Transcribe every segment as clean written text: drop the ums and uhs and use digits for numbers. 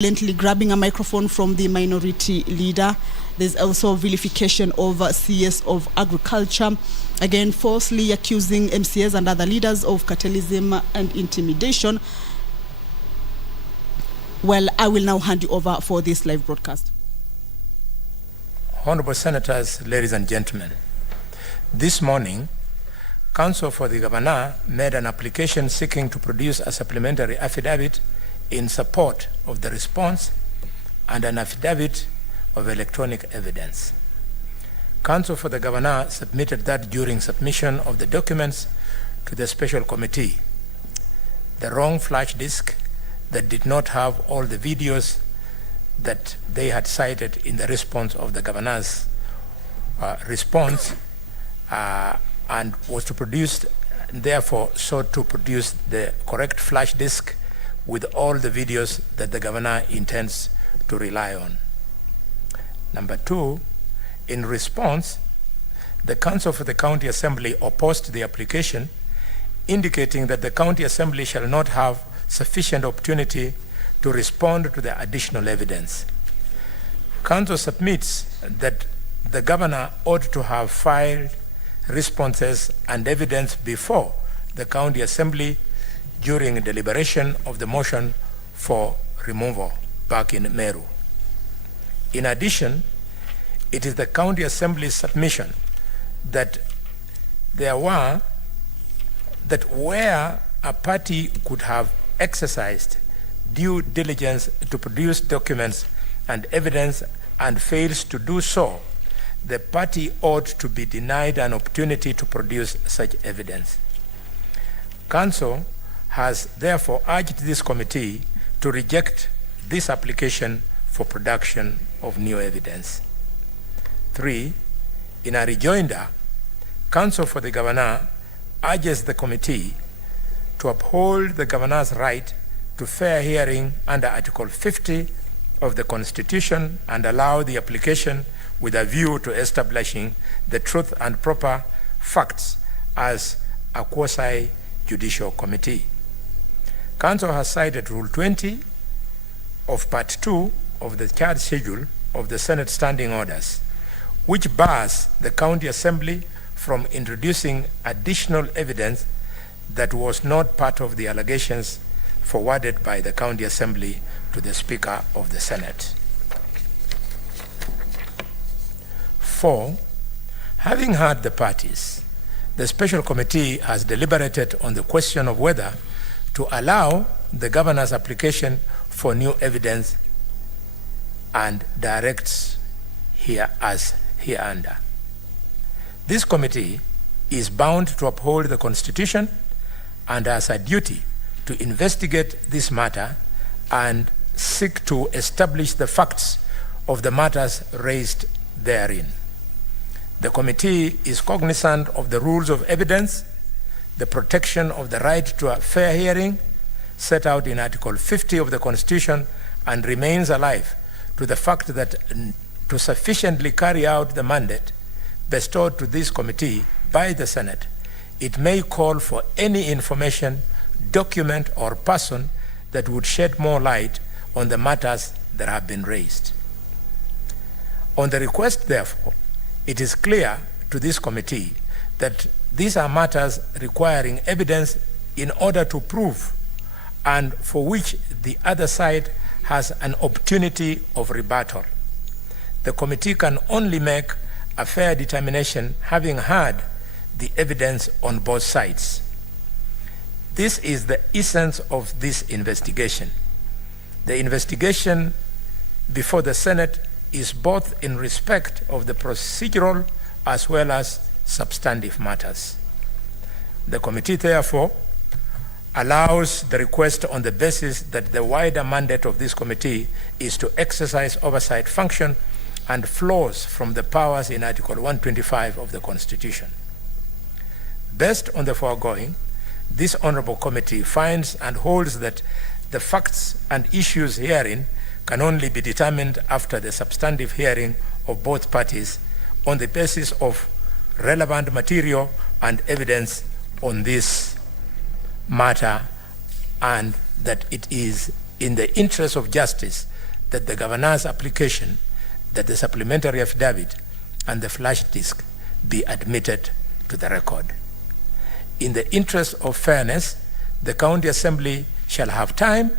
violently grabbing a microphone from the minority leader. There's also vilification of CS of Agriculture, again falsely accusing MCAs and other leaders of cartelism and intimidation. Well, I will now hand you over for this live broadcast. Honorable Senators, ladies and gentlemen, this morning, Counsel for the Governor made an application seeking to produce a supplementary affidavit in support of the response and an affidavit of electronic evidence. Counsel for the Governor submitted that during submission of the documents to the special committee, the wrong flash disk that did not have all the videos that they had cited in the response of the Governor's response and was to produce, therefore sought to produce the correct flash disk with all the videos that the Governor intends to rely on. Number two, in response, the Counsel for the County Assembly opposed the application, indicating that the County Assembly shall not have sufficient opportunity to respond to the additional evidence. Counsel submits that the Governor ought to have filed responses and evidence before the County Assembly during deliberation of the motion for removal back in Meru. In addition, it is the County Assembly's submission that where a party could have exercised due diligence to produce documents and evidence and fails to do so, the party ought to be denied an opportunity to produce such evidence. Counsel has therefore urged this committee to reject this application for production of new evidence. 3, in a rejoinder, Counsel for the Governor urges the committee to uphold the Governor's right to fair hearing under Article 50 of the Constitution and allow the application with a view to establishing the truth and proper facts as a quasi-judicial committee. Council has cited Rule 20 of Part 2 of the charge schedule of the Senate Standing Orders, which bars the County Assembly from introducing additional evidence that was not part of the allegations forwarded by the County Assembly to the Speaker of the Senate. 4, having heard the parties, the Special Committee has deliberated on the question of whether to allow the Governor's application for new evidence and directs here as hereunder. This committee is bound to uphold the Constitution and has a duty to investigate this matter and seek to establish the facts of the matters raised therein. The committee is cognizant of the rules of evidence, the protection of the right to a fair hearing set out in Article 50 of the Constitution, and remains alive to the fact that to sufficiently carry out the mandate bestowed to this committee by the Senate, it may call for any information, document, or person that would shed more light on the matters that have been raised. On the request, therefore, it is clear to this committee that these are matters requiring evidence in order to prove and for which the other side has an opportunity of rebuttal. The committee can only make a fair determination having heard the evidence on both sides. This is the essence of this investigation. The investigation before the Senate is both in respect of the procedural as well as substantive matters. The committee, therefore, allows the request on the basis that the wider mandate of this committee is to exercise oversight function and flows from the powers in Article 125 of the Constitution. Based on the foregoing, this honorable committee finds and holds that the facts and issues herein can only be determined after the substantive hearing of both parties on the basis of relevant material and evidence on this matter, and that it is in the interest of justice, that the governor's application, that the supplementary affidavit, and the flash disk be admitted to the record. In the interest of fairness, the County Assembly shall have time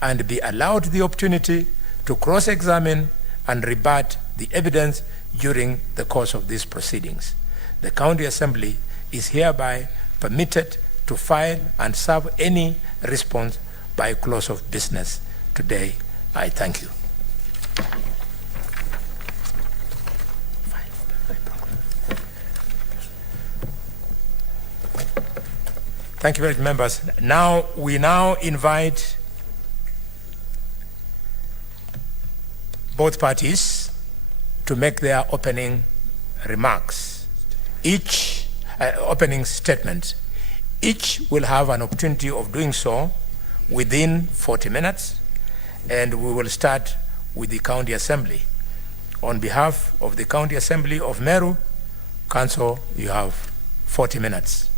and be allowed the opportunity to cross-examine and rebut the evidence during the course of these proceedings. The County Assembly is hereby permitted to file and serve any response by close of business today. I thank you. Thank you very much, members. We now invite both parties to make their opening remarks. Opening statement. Each will have an opportunity of doing so within 40 minutes, and we will start with the County Assembly. On behalf of the County Assembly of Meru, Council, you have 40 minutes.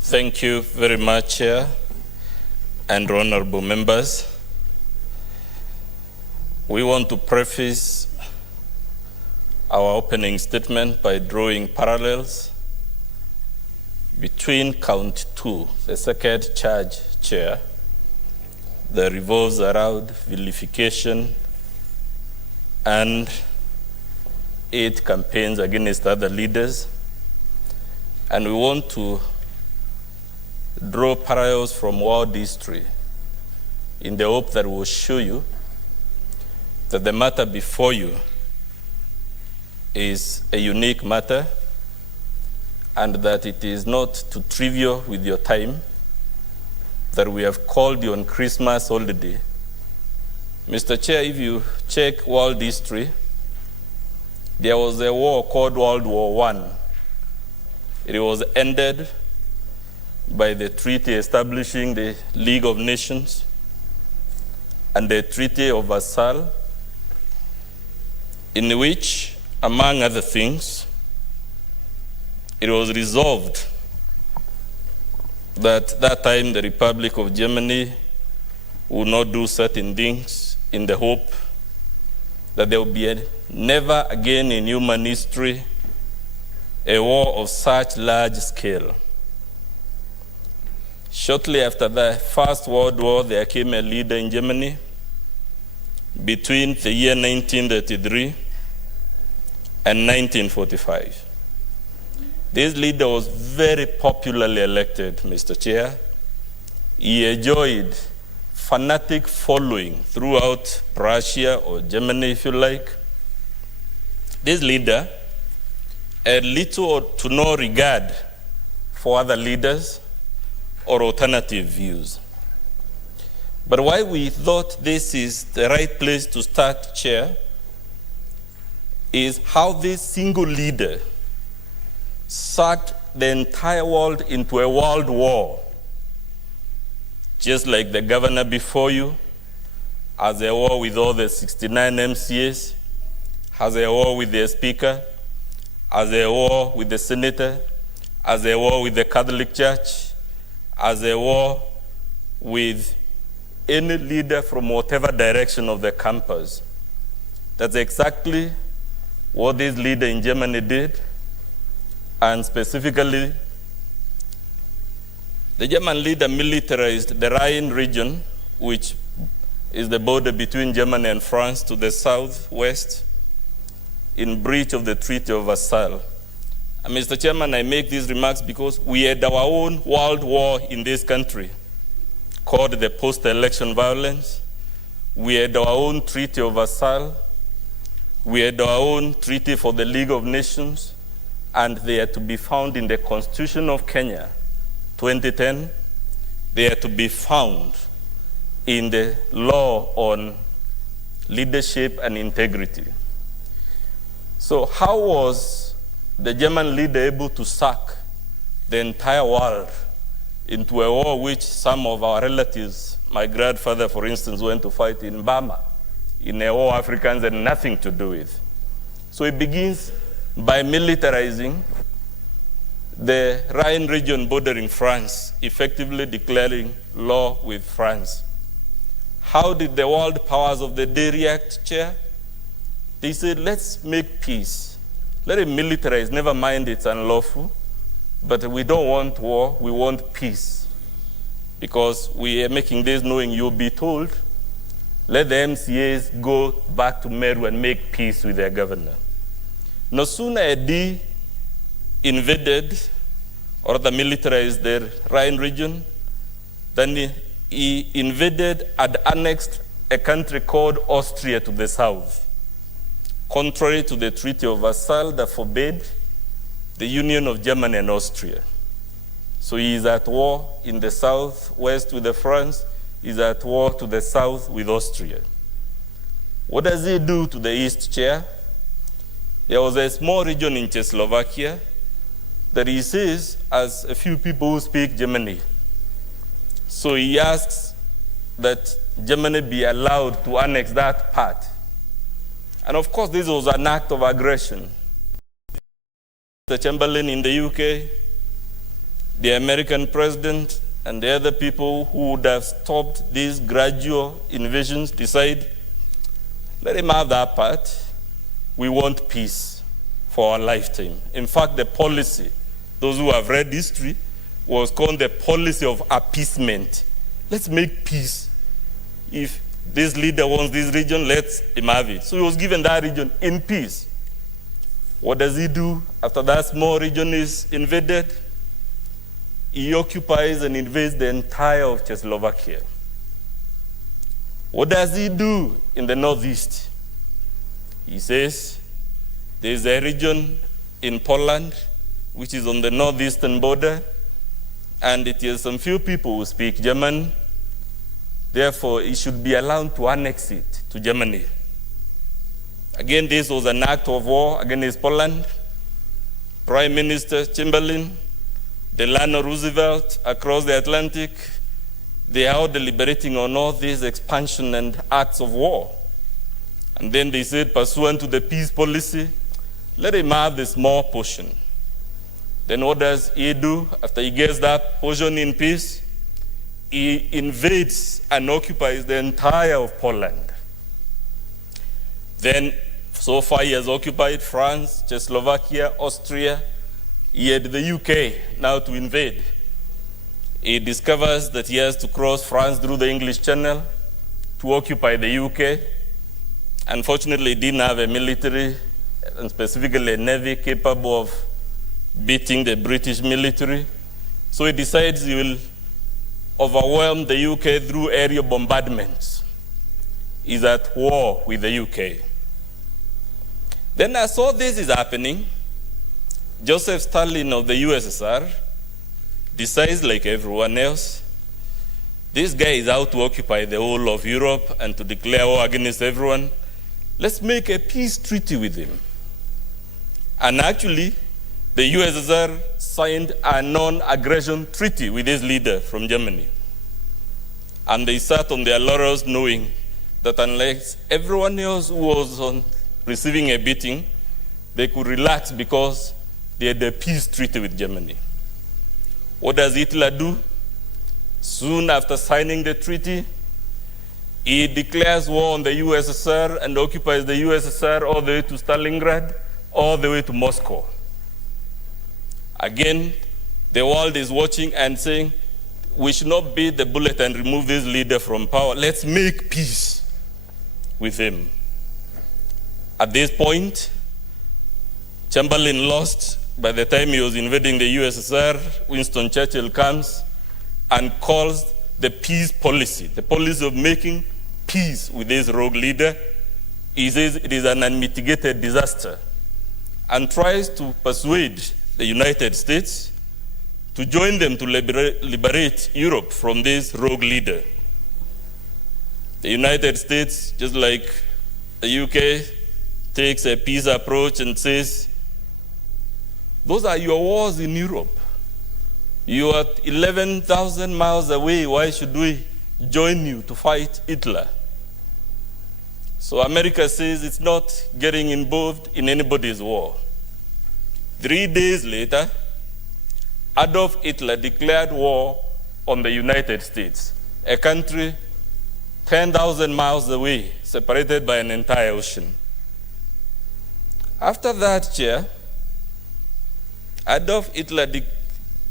Thank you very much, Chair and honorable members. We want to preface our opening statement by drawing parallels between Count 2, the second charge, Chair, that revolves around vilification and 8 campaigns against other leaders. And we want to draw parallels from world history in the hope that will show you that the matter before you is a unique matter and that it is not too trivial with your time, that we have called you on Christmas holiday. Mr. Chair, if you check world history, there was a war called World War I. It was ended by the treaty establishing the League of Nations and the Treaty of Versailles, in which, among other things, it was resolved that time the Republic of Germany would not do certain things in the hope that there will be never again in human history a war of such large scale. Shortly after the First World War, there came a leader in Germany between the year 1933 and 1945. This leader was very popularly elected, Mr. Chair. He enjoyed fanatic following throughout Prussia or Germany, if you like. This leader had little to no regard for other leaders or alternative views. But why we thought this is the right place to start, Chair, is how this single leader sucked the entire world into a world war. Just like the governor before you has a war with all the 69 MCAs, has a war with the speaker, has a war with the senator, has a war with the Catholic Church, as a war with any leader from whatever direction of the campus. That's exactly what this leader in Germany did, and specifically, the German leader militarized the Rhine region, which is the border between Germany and France to the southwest, in breach of the Treaty of Versailles. And Mr. Chairman, I make these remarks because we had our own world war in this country called the post-election violence. We had our own Treaty of Versailles. We had our own Treaty for the League of Nations, and they are to be found in the Constitution of Kenya, 2010. They are to be found in the law on leadership and integrity. So how was the German leader able to suck the entire world into a war which some of our relatives, my grandfather, for instance, went to fight in Burma, in a war Africans had nothing to do with? So it begins by militarizing the Rhine region bordering France, effectively declaring law with France. How did the world powers of the day react, Chair? They said, let's make peace. Let it militarize, never mind it's unlawful, but we don't want war, we want peace. Because we are making this knowing you'll be told, let the MCAs go back to Meru and make peace with their governor. No sooner a D invaded or the militarized the Rhine region than he invaded and annexed a country called Austria to the south, contrary to the Treaty of Versailles that forbade the union of Germany and Austria. So he is at war in the southwest with France, he is at war to the south with Austria. What does he do to the east, Chair? There was a small region in Czechoslovakia that he says has a few people who speak Germany. So he asks that Germany be allowed to annex that part. And of course, this was an act of aggression. The Chamberlain in the UK, the American president, and the other people who would have stopped these gradual invasions decide, let him have that part. We want peace for our lifetime. In fact, the policy, those who have read history, was called the policy of appeasement. Let's make peace. If this leader wants this region, let him have it. So he was given that region in peace. What does he do after that small region is invaded? He occupies and invades the entire of Czechoslovakia. What does he do in the northeast? He says there is a region in Poland which is on the northeastern border, and it is some few people who speak German. Therefore, it should be allowed to annex it to Germany. Again, this was an act of war against Poland. Prime Minister Chamberlain, Delano Roosevelt across the Atlantic, they are all deliberating on all these expansion and acts of war. And then they said, pursuant to the peace policy, let him have the small portion. Then what does he do after he gets that portion in peace? He invades and occupies the entire of Poland. Then, so far he has occupied France, Czechoslovakia, Austria. He had the UK now to invade. He discovers that he has to cross France through the English Channel to occupy the UK. Unfortunately, he didn't have a military, and specifically a navy, capable of beating the British military. So he decides he will overwhelm the UK through aerial bombardments. He's at war with the UK. Then as all this is happening, Joseph Stalin of the USSR decides, like everyone else, this guy is out to occupy the whole of Europe and to declare war against everyone. Let's make a peace treaty with him. And actually, the USSR signed a non-aggression treaty with his leader from Germany. And they sat on their laurels knowing that unless everyone else who was receiving a beating, they could relax because they had a peace treaty with Germany. What does Hitler do? Soon after signing the treaty, he declares war on the USSR and occupies the USSR all the way to Stalingrad, all the way to Moscow. Again, the world is watching and saying, we should not beat the bullet and remove this leader from power. Let's make peace with him. At this point, Chamberlain lost. By the time he was invading the USSR, Winston Churchill comes and calls the peace policy, the policy of making peace with this rogue leader. He says it is an unmitigated disaster and tries to persuade the United States to join them to liberate Europe from this rogue leader. The United States, just like the UK, takes a peace approach and says, those are your wars in Europe. You are 11,000 miles away. Why should we join you to fight Hitler? So America says it's not getting involved in anybody's war. 3 days later, Adolf Hitler declared war on the United States, a country 10,000 miles away, separated by an entire ocean. After that, Chair, Adolf Hitler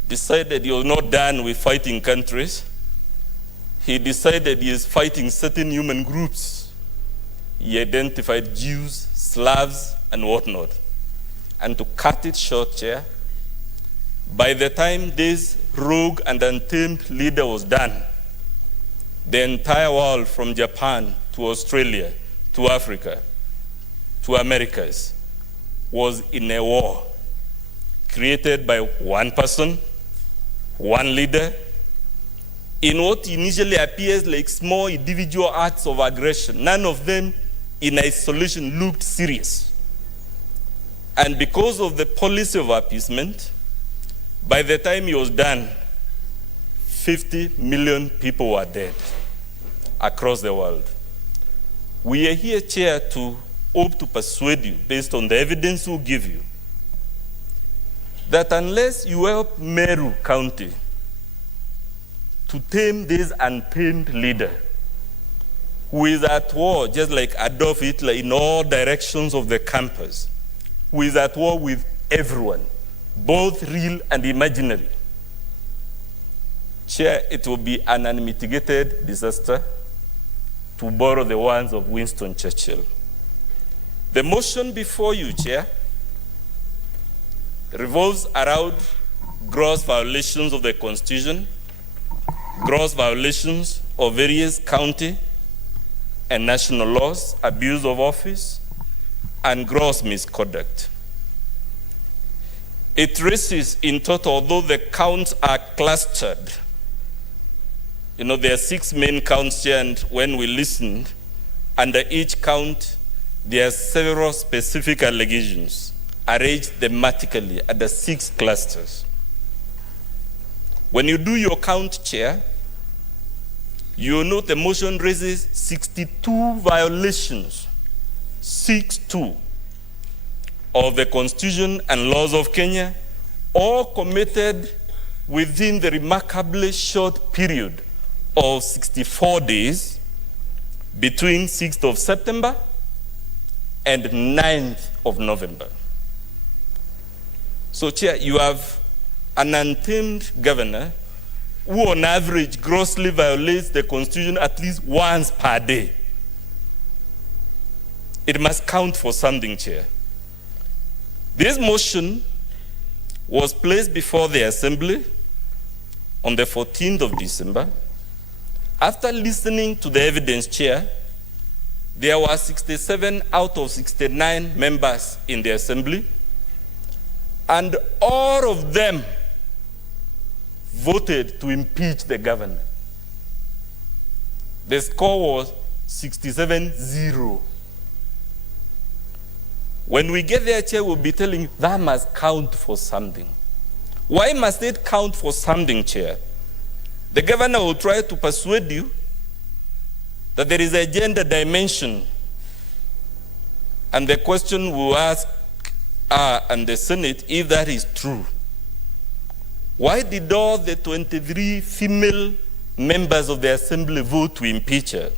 decided he was not done with fighting countries. He decided he is fighting certain human groups. He identified Jews, Slavs, and whatnot. And to cut it short, Chair, by the time this rogue and untamed leader was done, the entire world, from Japan to Australia to Africa to Americas, was in a war created by one person, one leader, in what initially appears like small individual acts of aggression. None of them in isolation looked serious. And because of the policy of appeasement, by the time he was done, 50 million people were dead across the world. We are here, Chair, to hope to persuade you, based on the evidence we'll give you, that unless you help Meru County to tame this untamed leader, who is at war, just like Adolf Hitler, in all directions of the campus, who is at war with everyone, both real and imaginary, Chair, it will be an unmitigated disaster, to borrow the words of Winston Churchill. The motion before you, Chair, revolves around gross violations of the Constitution, gross violations of various county and national laws, abuse of office, and gross misconduct. It raises in total, although the counts are clustered, there are 6 main counts here, and when we listened, under each count, there are several specific allegations arranged thematically under 6 clusters. When you do your count, Chair, you will note the motion raises 62 violations, 6-2, of the Constitution and laws of Kenya, all committed within the remarkably short period of 64 days between 6th of September and 9th of November. So, Chair, you have an untamed governor who on average grossly violates the Constitution at least once per day. It must count for something, Chair. This motion was placed before the Assembly on the 14th of December. After listening to the evidence, Chair, there were 67 out of 69 members in the Assembly, and all of them voted to impeach the governor. The score was 67-0. When we get there, Chair, we'll be telling you that must count for something. Why must it count for something, Chair? The governor will try to persuade you that there is a gender dimension. And the question we'll ask and the Senate, if that is true, why did all the 23 female members of the Assembly vote to impeach her?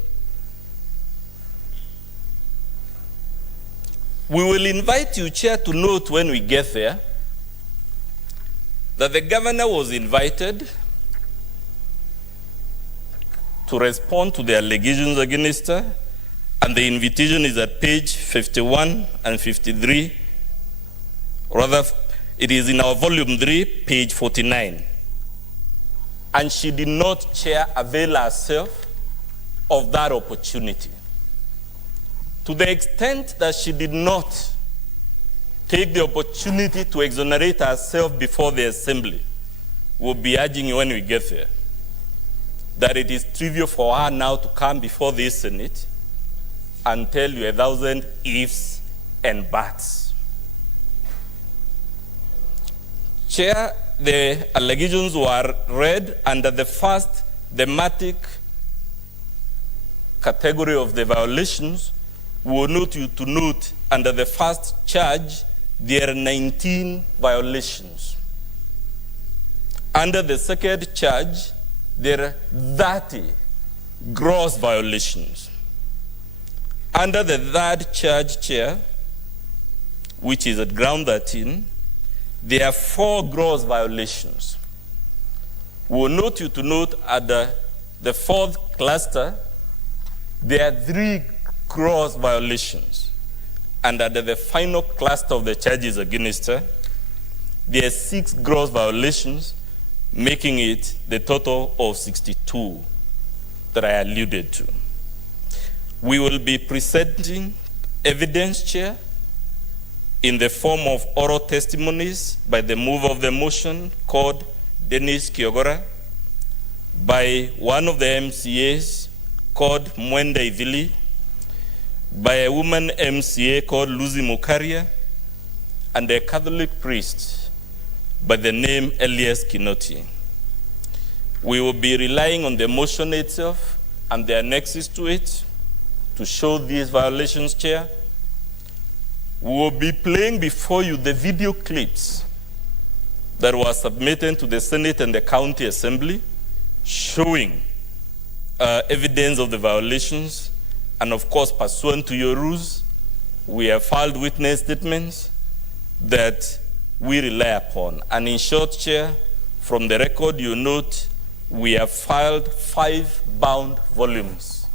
We will invite you, Chair, to note when we get there that the governor was invited to respond to the allegations against her, and the invitation is at page 51 and 53. Rather, it is in our volume 3, page 49. And she did not, Chair, avail herself of that opportunity. To the extent that she did not take the opportunity to exonerate herself before the Assembly, we'll be urging you when we get there that it is trivial for her now to come before this Senate and tell you 1,000 ifs and buts. Chair, the allegations were read under the first thematic category of the violations, we will note you to note under the first charge, there are 19 violations. Under the second charge, there are 30 gross violations. Under the third charge, Chair, which is at ground 13, there are 4 gross violations. We will note you to note under the fourth cluster, there are 3 gross violations. And under the final cluster of the charges against her, there are 6 gross violations, making it the total of 62 that I alluded to. We will be presenting evidence, Chair, in the form of oral testimonies by the mover of the motion called Dennis Kiogora, by one of the MCAs called Mwenda Ivili, by a woman MCA called Lucy Mukaria, and a Catholic priest by the name Elias Kinoti. We will be relying on the motion itself and the annexes to it to show these violations, Chair. We will be playing before you the video clips that were submitted to the Senate and the County Assembly showing evidence of the violations. And of course, pursuant to your rules, we have filed witness statements that we rely upon. And in short, Chair, from the record you note, we have filed 5 bound volumes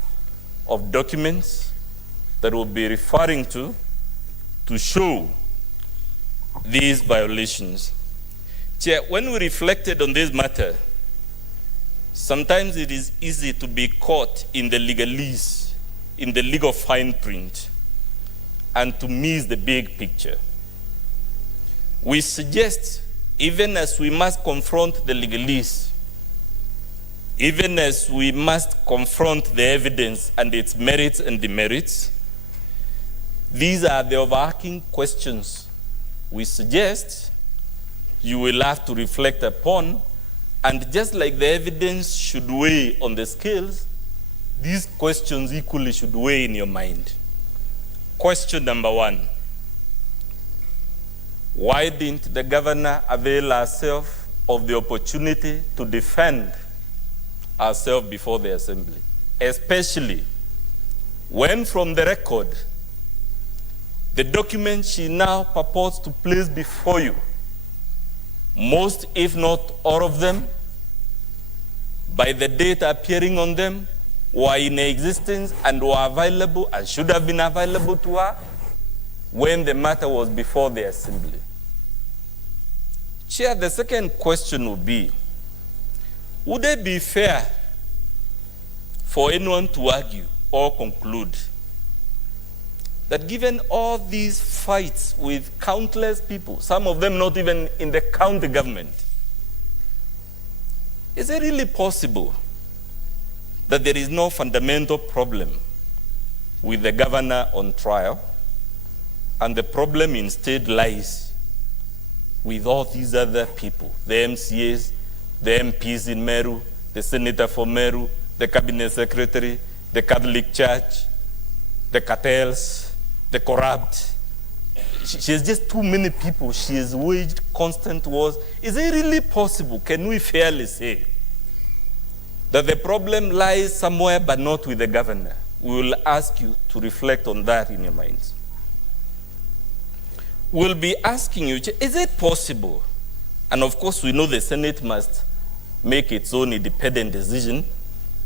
of documents that we'll be referring to show these violations. Chair, when we reflected on this matter, sometimes it is easy to be caught in the legalese, in the legal fine print, and to miss the big picture. We suggest, even as we must confront the legalese, even as we must confront the evidence and its merits and demerits, these are the overarching questions we suggest you will have to reflect upon, and just like the evidence should weigh on the scales, these questions equally should weigh in your mind. Question number 1. Why didn't the governor avail herself of the opportunity to defend herself before the Assembly? Especially when from the record, the document she now purports to place before you, most if not all of them, by the date appearing on them, were in existence and were available and should have been available to her when the matter was before the Assembly. Chair, the second question would be, would it be fair for anyone to argue or conclude that given all these fights with countless people, some of them not even in the county government, is it really possible that there is no fundamental problem with the governor on trial, and the problem instead lies with all these other people, the MCAs, the MPs in Meru, the senator for Meru, the cabinet secretary, the Catholic Church, the cartels, the corrupt? She has just too many people she has waged constant wars. Is it really possible, can we fairly say, that the problem lies somewhere but not with the governor? We will ask you to reflect on that in your minds. We'll be asking you, is it possible? And of course, we know the Senate must make its own independent decision,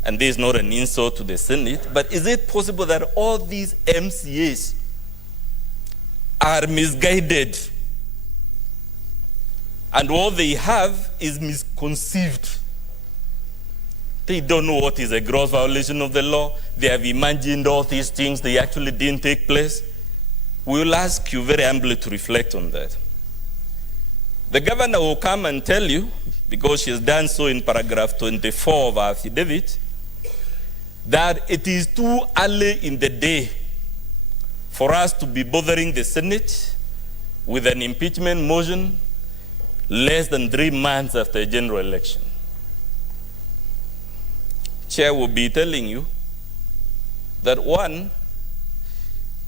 and this is not an insult to the Senate, but is it possible that all these MCAs are misguided and all they have is misconceived? They don't know what is a gross violation of the law. They have imagined all these things, they actually didn't take place. We will ask you very humbly to reflect on that. The governor will come and tell you, because she has done so in paragraph 24 of our affidavit, that it is too early in the day for us to be bothering the Senate with an impeachment motion less than 3 months after a general election. Chair will be telling you that, one,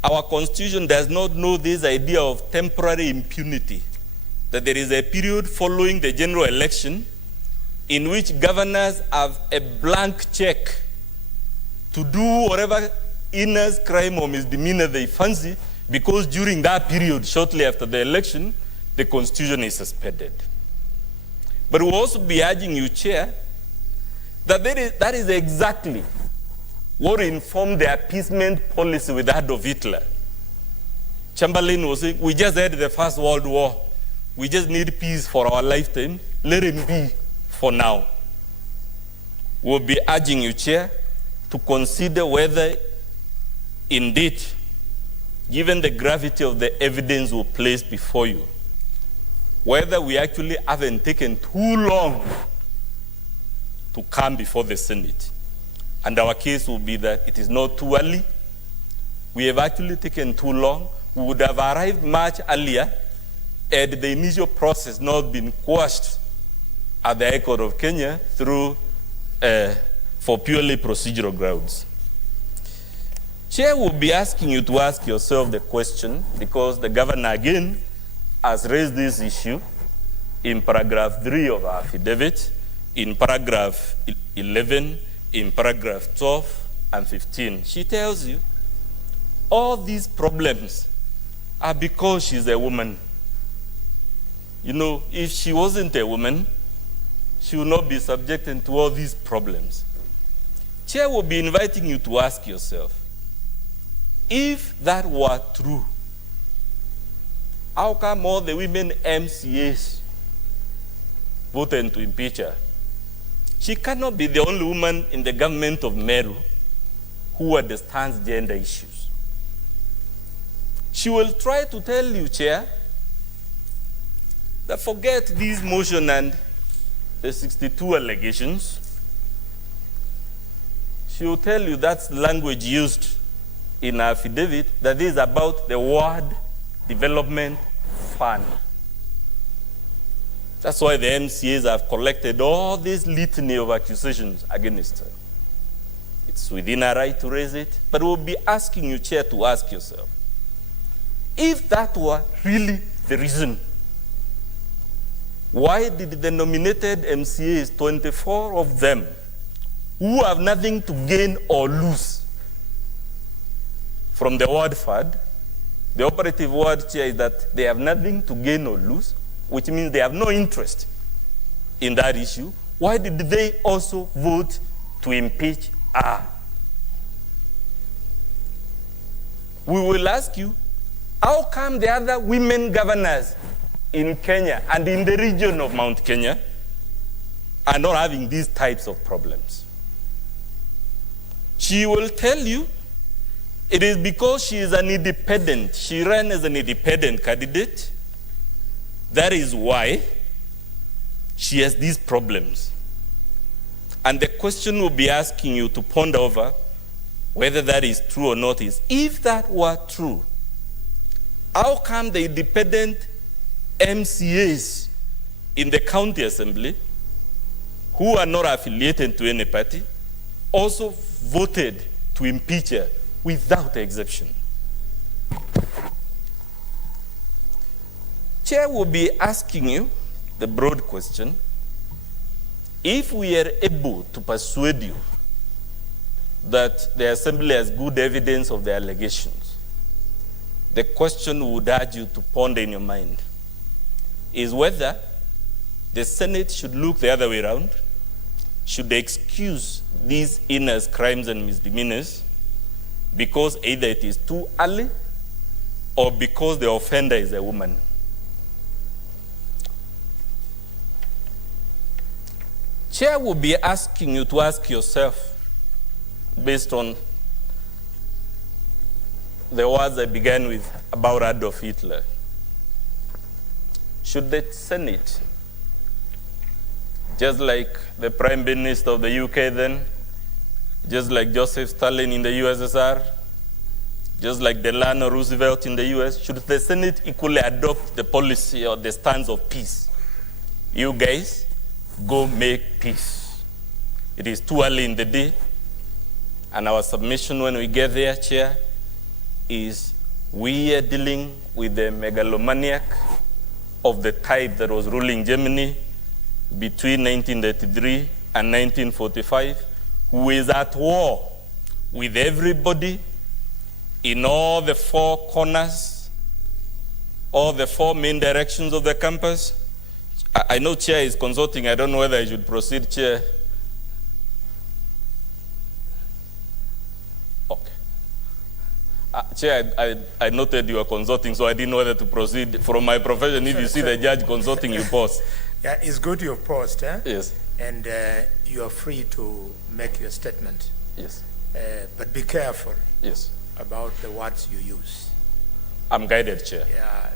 Our Constitution does not know this idea of temporary impunity, that there is a period following the general election in which governors have a blank check to do whatever heinous crime or misdemeanor they fancy, because during that period, shortly after the election, the Constitution is suspended. But we'll also be urging you, Chair, that that is exactly what informed the appeasement policy with Adolf Hitler. Chamberlain was saying, we just had the First World War. We just need peace for our lifetime. Let it be for now. We'll be urging you, Chair, to consider whether indeed, given the gravity of the evidence we placed before you, whether we actually haven't taken too long to come before the Senate. And our case will be that it is not too early. We have actually taken too long. We would have arrived much earlier had the initial process not been quashed at the High Court of Kenya through for purely procedural grounds. Chair will be asking you to ask yourself the question, because the governor again has raised this issue in paragraph 3 of our affidavit, in paragraph 11, in paragraph 12 and 15. She tells you all these problems are because she's a woman. You know, if she wasn't a woman, she would not be subjected to all these problems. Chair will be inviting you to ask yourself, if that were true, how come all the women MCAs voted to impeach her? She cannot be the only woman in the government of Meru who understands gender issues. She will try to tell you, Chair, that forget this motion and the 62 allegations. She will tell you that's the language used in our affidavit, that is about the Ward Development Fund. That's why the MCAs have collected all this litany of accusations against her. It's within our right to raise it, but we'll be asking you, Chair, to ask yourself, if that were really the reason, why did the nominated MCAs, 24 of them, who have nothing to gain or lose from the ward fund, the operative word, Chair, is that they have nothing to gain or lose, which means they have no interest in that issue. Why did they also vote to impeach her? We will ask you, how come the other women governors in Kenya and in the region of Mount Kenya are not having these types of problems? She will tell you it is because she is an independent. She ran as an independent candidate. That is why she has these problems. And the question we'll be asking you to ponder over, whether that is true or not, is, if that were true, how come the independent MCAs in the county assembly, who are not affiliated to any party, also voted to impeach her without exception? Chair will be asking you the broad question, if we are able to persuade you that the assembly has good evidence of the allegations, the question we would urge you to ponder in your mind is whether the Senate should look the other way around, should they excuse these heinous crimes and misdemeanors because either it is too early or because the offender is a woman. Chair will be asking you to ask yourself, based on the words I began with about Adolf Hitler, should the Senate, just like the Prime Minister of the UK then, just like Joseph Stalin in the USSR, just like Delano Roosevelt in the US, should the Senate equally adopt the policy or the stance of peace? You guys, go make peace. It is too early in the day, and our submission when we get there, Chair, is we are dealing with the megalomaniac of the type that was ruling Germany between 1933 and 1945, who is at war with everybody in all the four corners, all the four main directions of the campus. I know Chair is consulting. I don't know whether I should proceed, Chair. Okay. Chair, I noted you are consulting, so I didn't know whether to proceed. From my profession, if you see the judge consulting, you pause. Yeah, it's good you've paused, eh? Yes. And you are free to make your statement. Yes. But be careful. Yes. About the words you use. I'm guided, Chair. Yeah,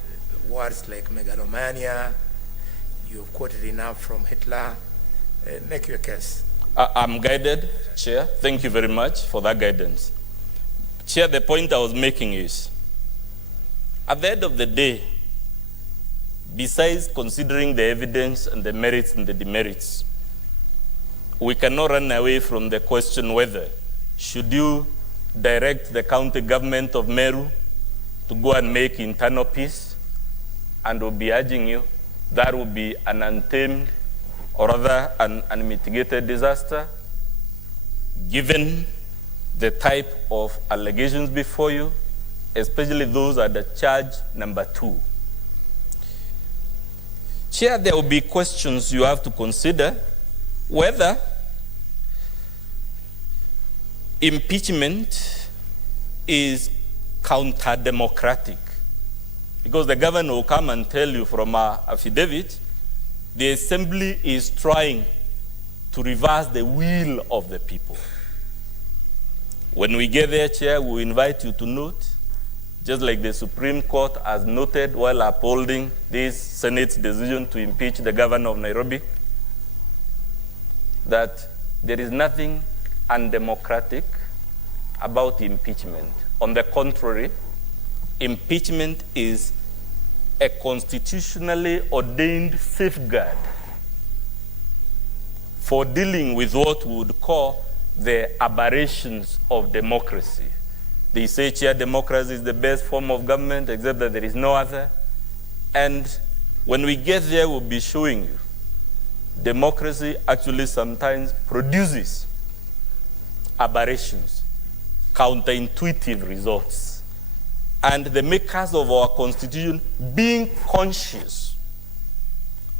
words like megalomania, you've quoted enough from Hitler. Make your case. I'm guided, Chair. Thank you very much for that guidance. Chair, the point I was making is, at the end of the day, besides considering the evidence and the merits and the demerits, we cannot run away from the question whether should you direct the county government of Meru to go and make internal peace, and we'll be urging you that will be an untamed or rather an unmitigated disaster, given the type of allegations before you, especially those at the charge number 2. Chair, there will be questions you have to consider whether impeachment is counter-democratic. Because the governor will come and tell you from our affidavit, the assembly is trying to reverse the will of the people. When we get there, Chair, we invite you to note, just like the Supreme Court has noted while upholding this Senate's decision to impeach the governor of Nairobi, that there is nothing undemocratic about impeachment. On the contrary, impeachment is a constitutionally ordained safeguard for dealing with what we would call the aberrations of democracy. They say, Chair, democracy is the best form of government, except that there is no other. And when we get there, we'll be showing you democracy actually sometimes produces aberrations, counterintuitive results. And the makers of our Constitution, being conscious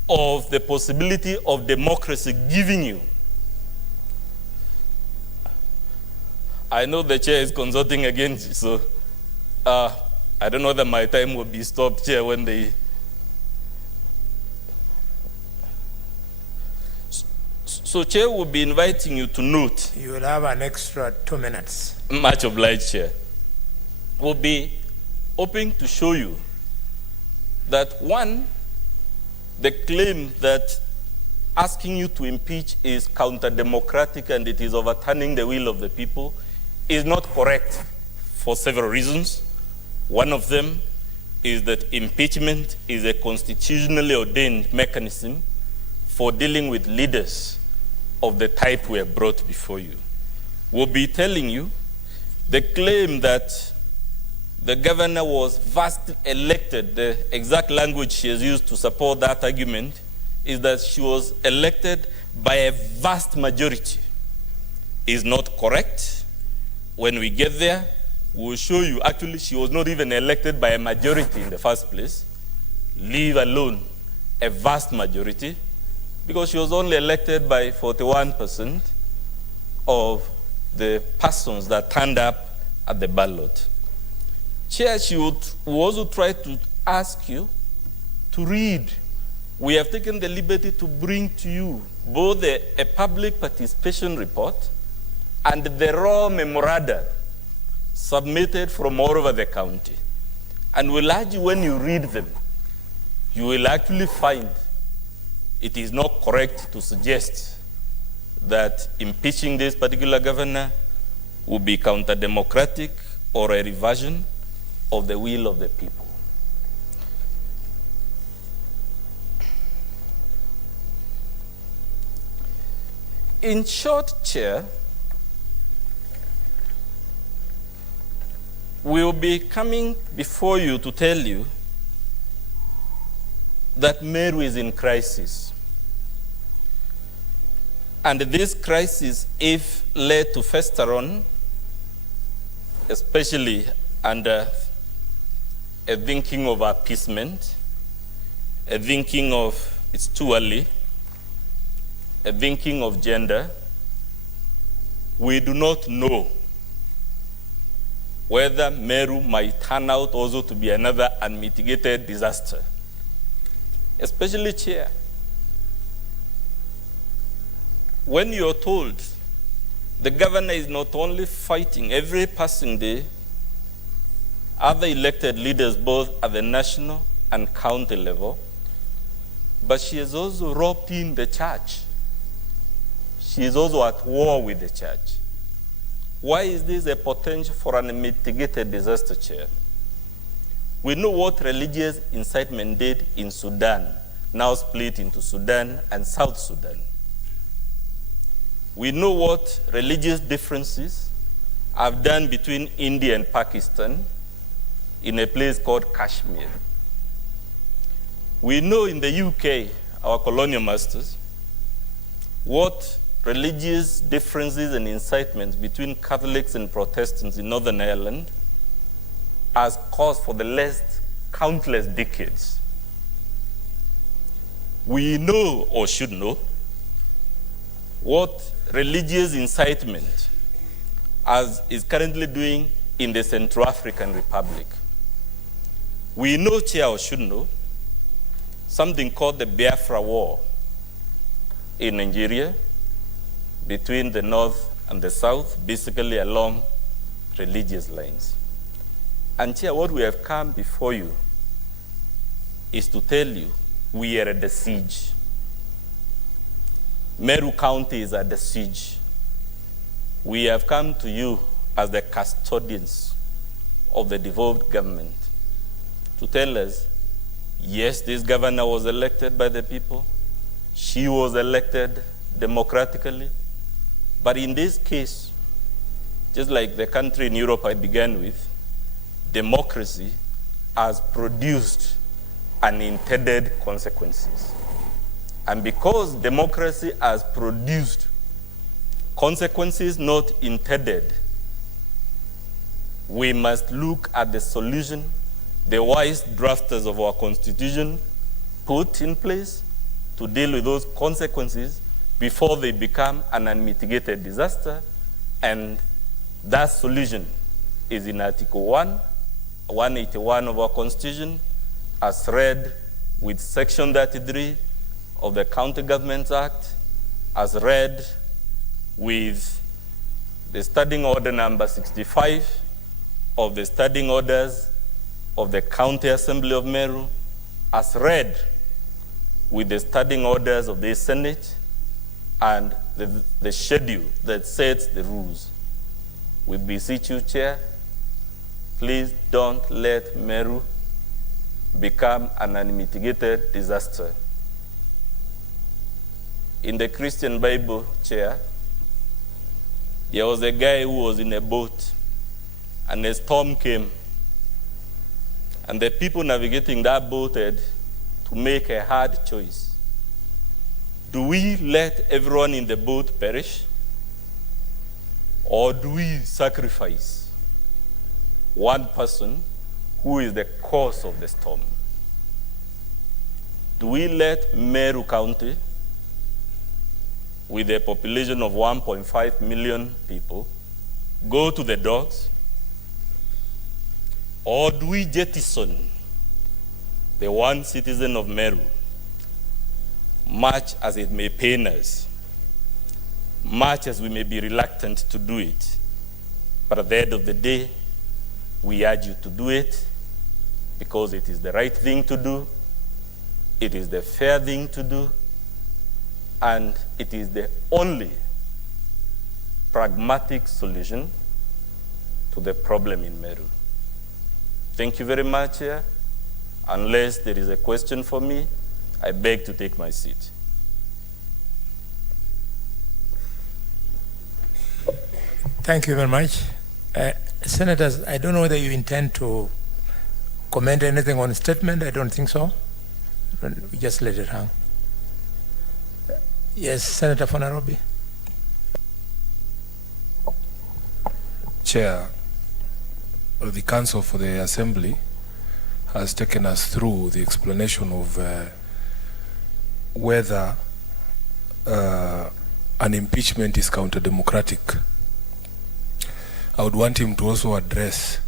of the possibility of democracy giving you. I know the Chair is consulting again, so I don't know whether my time will be stopped, Chair, when they... So, Chair, will be inviting you to note. You will have an extra 2 minutes. Much obliged, Chair. We'll be hoping to show you that, one, the claim that asking you to impeach is counter-democratic and it is overturning the will of the people is not correct for several reasons. One of them is that impeachment is a constitutionally ordained mechanism for dealing with leaders of the type we have brought before you. We'll be telling you the claim that the governor was vastly elected, the exact language she has used to support that argument is that she was elected by a vast majority, is not correct. When we get there, we'll show you actually she was not even elected by a majority in the first place, leave alone a vast majority, because she was only elected by 41% of the persons that turned up at the ballot. Chair, she would also try to ask you to read. We have taken the liberty to bring to you both a public participation report and the raw memoranda submitted from all over the county. And we'll urge you, when you read them, you will actually find it is not correct to suggest that impeaching this particular governor will be counter-democratic or a reversion of the will of the people. In short, Chair, We will be coming before you to tell you that Meru is in crisis. And this crisis, if led to fester on, especially under a thinking of appeasement, a thinking of it's too early, a thinking of gender, we do not know whether Meru might turn out also to be another unmitigated disaster, especially Chair. When you're told the governor is not only fighting every passing day other elected leaders both at the national and county level, but she has also roped in the church. She is also at war with the church. Why is this a potential for an unmitigated disaster, Chair? We know what religious incitement did in Sudan, now split into Sudan and South Sudan. We know what religious differences have done between India and Pakistan in a place called Kashmir. We know in the UK, our colonial masters, what religious differences and incitements between Catholics and Protestants in Northern Ireland has caused for the last countless decades. We know, or should know, what religious incitement is currently doing in the Central African Republic. We know, Chair, or should know, something called the Biafra War in Nigeria between the North and the South, basically along religious lines. And Chair, what we have come before you is to tell you we are at the siege. Meru County is at the siege. We have come to you as the custodians of the devolved government to tell us, yes, this governor was elected by the people. She was elected democratically. But in this case, just like the country in Europe I began with, democracy has produced unintended consequences. And because democracy has produced consequences not intended, we must look at the solution the wise drafters of our Constitution put in place to deal with those consequences before they become an unmitigated disaster. And that solution is in Article 181 of our Constitution, as read with Section 33 of the County Governments Act, as read with the Standing Order number 65 of the Standing Orders of the County Assembly of Meru, as read with the Standing Orders of the Senate and the schedule that sets the rules. We beseech you, Chair, please don't let Meru become an unmitigated disaster. In the Christian Bible, Chair, there was a guy who was in a boat and a storm came. And the people navigating that boat had to make a hard choice. Do we let everyone in the boat perish? Or do we sacrifice one person who is the cause of the storm? Do we let Meru County, with a population of 1.5 million people, go to the dogs? Or do we jettison the one citizen of Meru, much as it may pain us, much as we may be reluctant to do it, but at the end of the day, we urge you to do it because it is the right thing to do, it is the fair thing to do, and it is the only pragmatic solution to the problem in Meru. Thank you very much, Chair. Unless there is a question for me, I beg to take my seat. Thank you very much. Senators, I don't know whether you intend to comment anything on statement. I don't think so. We just let it hang. Yes, Senator for Nairobi. Chair, the Council for the Assembly has taken us through the explanation of whether an impeachment is counter-democratic. I would want him to also address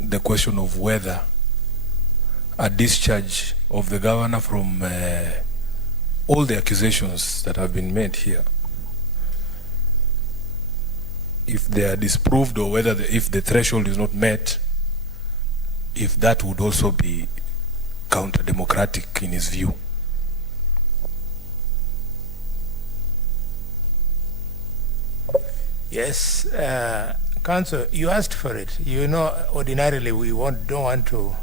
the question of whether a discharge of the governor from all the accusations that have been made here, if they are disproved, or whether if the threshold is not met, if that would also be counter-democratic in his view. Yes, Council, you asked for it. You know, ordinarily we don't want to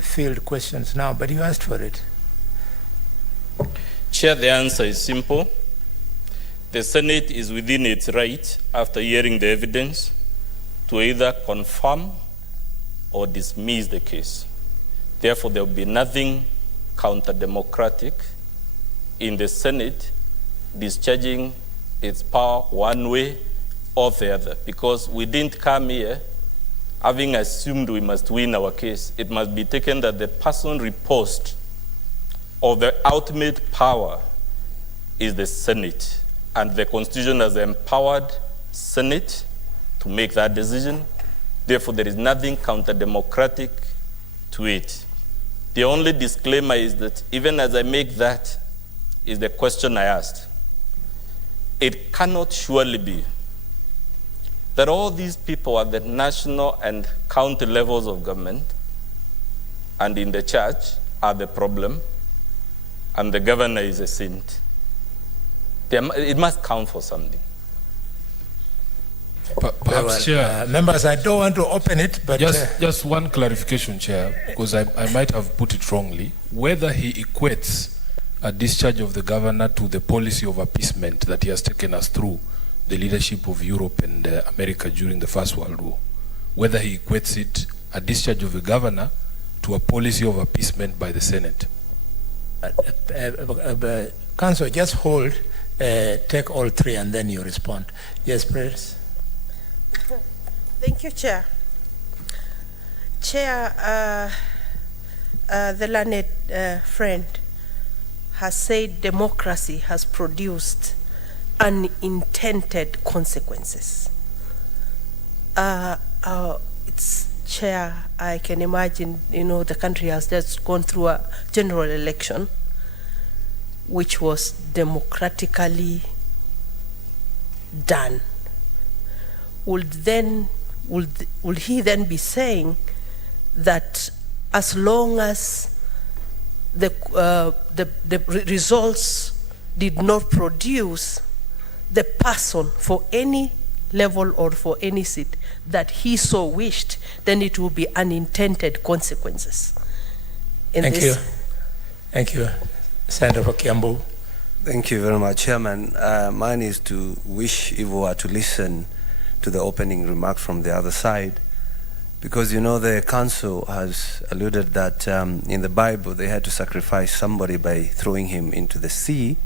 field questions now, but you asked for it. Chair, the answer is simple. The Senate is within its right, after hearing the evidence, to either confirm or dismiss the case. Therefore, there will be nothing counter-democratic in the Senate discharging its power one way or the other, because we didn't come here having assumed we must win our case. It must be taken that the person reposed or the ultimate power is the Senate, and the Constitution has empowered Senate to make that decision. Therefore, there is nothing counter-democratic to it. The only disclaimer is that even as I make that, is the question I asked. It cannot surely be that all these people at the national and county levels of government and in the church are the problem, and the governor is a saint. It must count for something. Perhaps, Chair, members, I don't want to open it, but just one clarification, Chair, because I might have put it wrongly. Whether he equates a discharge of the governor to the policy of appeasement that he has taken us through the leadership of Europe and America during the First World War, whether he equates it, a discharge of the governor, to a policy of appeasement by the Senate. Council, just hold, take all three and then you respond. Yes, please. Thank you, Chair. Chair, the learned friend has said democracy has produced unintended consequences. It's, Chair, I can imagine, the country has just gone through a general election which was democratically done. Would he then be saying that as long as the results did not produce the person for any level or for any seat that he so wished, then it will be unintended consequences? Thank you. Thank you. Senator for Kiambu. Thank you very much, Chairman. Mine is to wish if we were to listen to the opening remarks from the other side, because the council has alluded that in the Bible they had to sacrifice somebody by throwing him into the sea,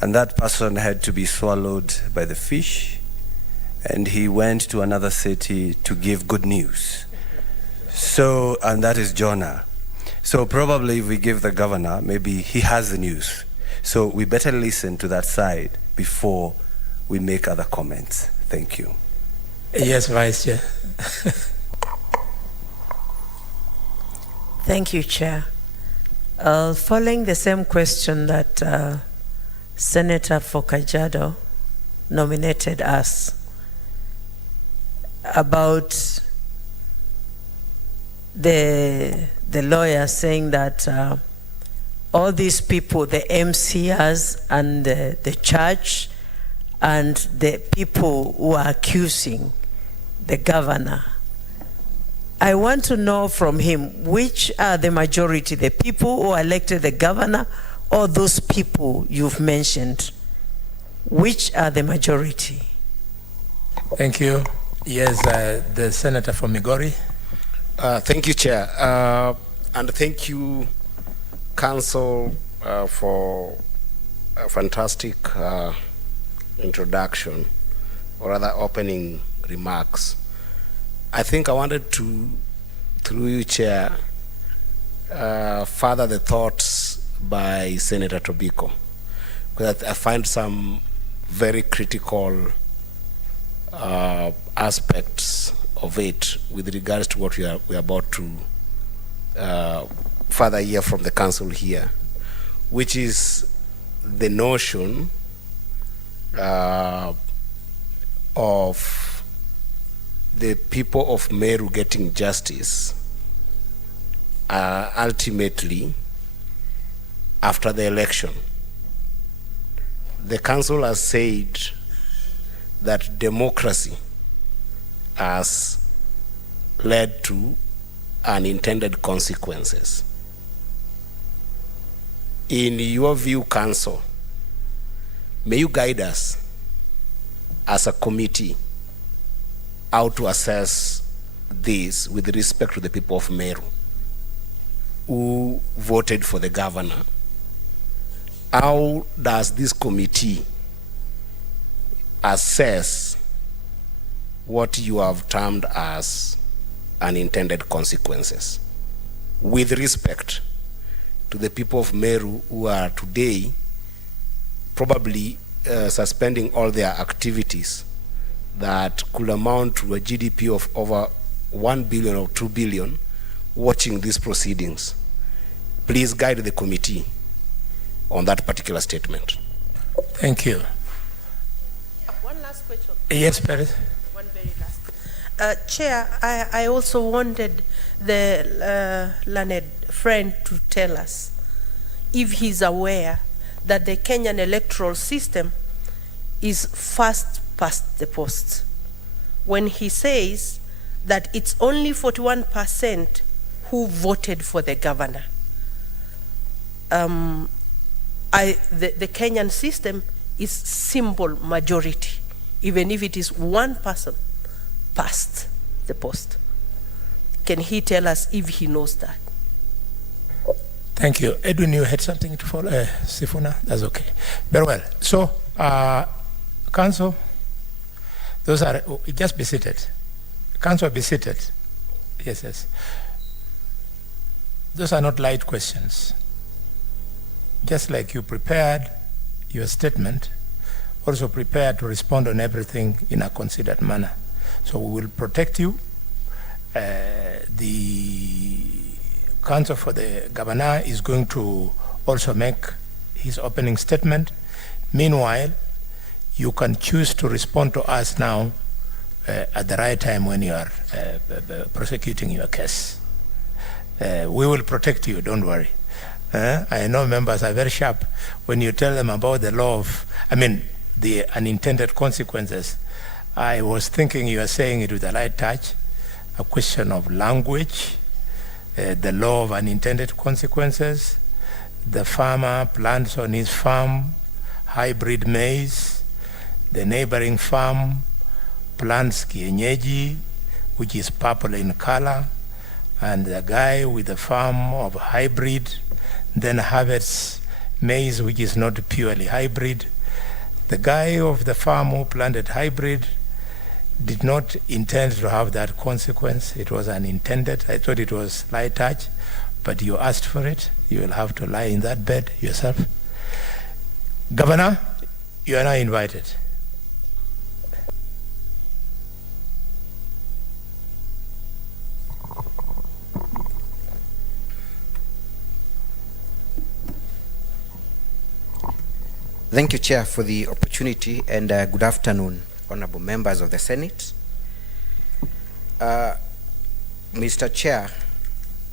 and that person had to be swallowed by the fish, and he went to another city to give good news. So, and that is Jonah. So probably if we give the governor, maybe he has the news. So we better listen to that side before we make other comments. Thank you. Yes, Vice Chair. Thank you, Chair. Following the same question that Senator for Kajiado nominated us about the lawyer saying that all these people, the MCs and the church and the people who are accusing the governor, I want to know from him, which are the majority, the people who elected the governor or those people you've mentioned? Which are the majority? Thank you. Yes, the Senator from Migori. Thank you, Chair. And thank you, Council, for a fantastic introduction, or rather opening remarks. I think I wanted to, through you, Chair, further the thoughts by Senator Tobiko, because I find some very critical aspects of it with regards to what we are about to further hear from the council here, which is the notion of the people of Meru getting justice ultimately after the election. The council has said that democracy has led to unintended consequences. In your view, Council, may you guide us as a committee how to assess this with respect to the people of Meru who voted for the governor? How does this committee assess what you have termed as unintended consequences with respect to the people of Meru who are today probably suspending all their activities that could amount to a GDP of over 1 billion or 2 billion watching these proceedings? Please guide the committee on that particular statement. Thank you. One last question. Yes, Perez. One very last. Chair, I also wanted the learned friend to tell us if he's aware that the Kenyan electoral system is first past the post. When he says that it's only 41% who voted for the governor. The Kenyan system is simple majority, even if it is one person past the post. Can he tell us if he knows that? Thank you. Edwin, you had something to follow? Sifuna? That's okay. Very well. So, Council, those are, just be seated. Council, be seated. Yes, yes. Those are not light questions. Just like you prepared your statement, also prepare to respond on everything in a considered manner. So we will protect you. The counsel for the governor is going to also make his opening statement. Meanwhile, you can choose to respond to us now at the right time when you are prosecuting your case. We will protect you, don't worry. I know members are very sharp when you tell them about the law of, the unintended consequences. I was thinking you are saying it with a light touch, a question of language, the law of unintended consequences. The farmer plants on his farm hybrid maize. The neighboring farm plants kienyeji, which is purple in color. And the guy with the farm of hybrid then harvests maize, which is not purely hybrid. The guy of the farm who planted hybrid did not intend to have that consequence. It was unintended. I thought it was light touch, but you asked for it. You will have to lie in that bed yourself. Governor, you are now invited. Thank you, Chair, for the opportunity, and good afternoon, honorable members of the Senate. Mr. Chair,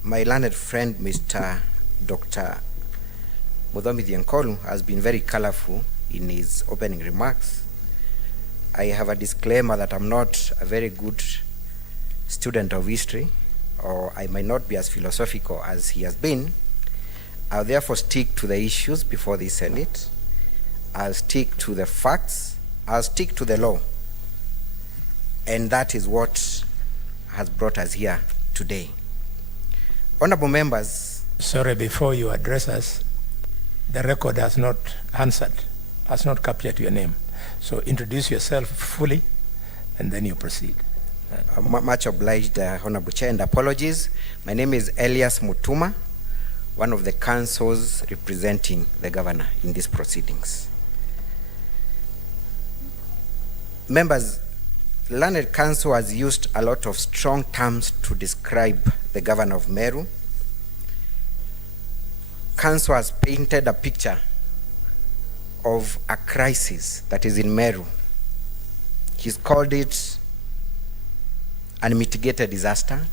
my learned friend, Mr. Dr. Muthomi Dienkolu, has been very colorful in his opening remarks. I have a disclaimer that I'm not a very good student of history, or I might not be as philosophical as he has been. I'll therefore stick to the issues before the Senate. I'll stick to the facts. I'll stick to the law. And that is what has brought us here today. Honorable members. Sorry, before you address us, the record has not answered, has not captured your name. So introduce yourself fully, and then you proceed. Much obliged, Honorable Chair, and apologies. My name is Elias Mutuma, one of the councils representing the governor in these proceedings. Members, Learned Council has used a lot of strong terms to describe the governor of Meru. Council has painted a picture of a crisis that is in Meru. He's called it an unmitigated disaster,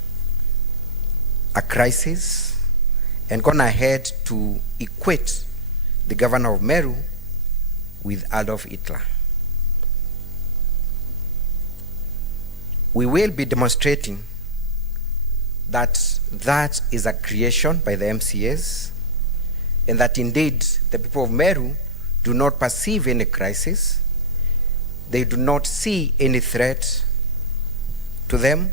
a crisis, and gone ahead to equate the governor of Meru with Adolf Hitler. We will be demonstrating that that is a creation by the MCAs, and that indeed the people of Meru do not perceive any crisis. They do not see any threat to them,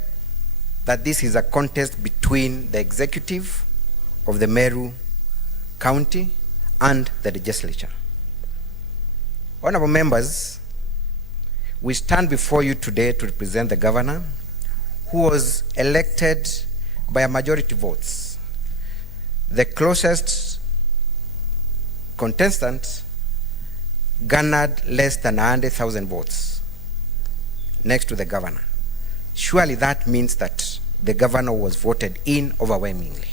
that this is a contest between the executive of the Meru County and the legislature. Honorable members, we stand before you today to represent the governor who was elected by a majority votes. The closest contestant garnered less than 100,000 votes next to the governor. Surely that means that the governor was voted in overwhelmingly.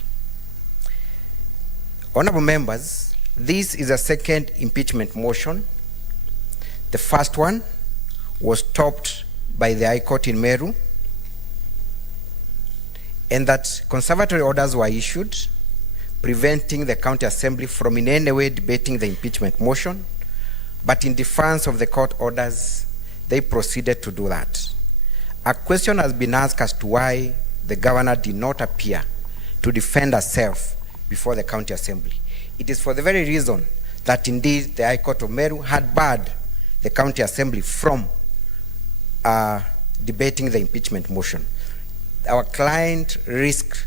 Honorable members, this is a second impeachment motion. The first one was stopped by the High Court in Meru, and that conservatory orders were issued preventing the county assembly from in any way debating the impeachment motion, but in defiance of the court orders, they proceeded to do that. A question has been asked as to why the governor did not appear to defend herself before the county assembly. It is for the very reason that indeed the High Court of Meru had barred the county assembly from debating the impeachment motion. Our client risked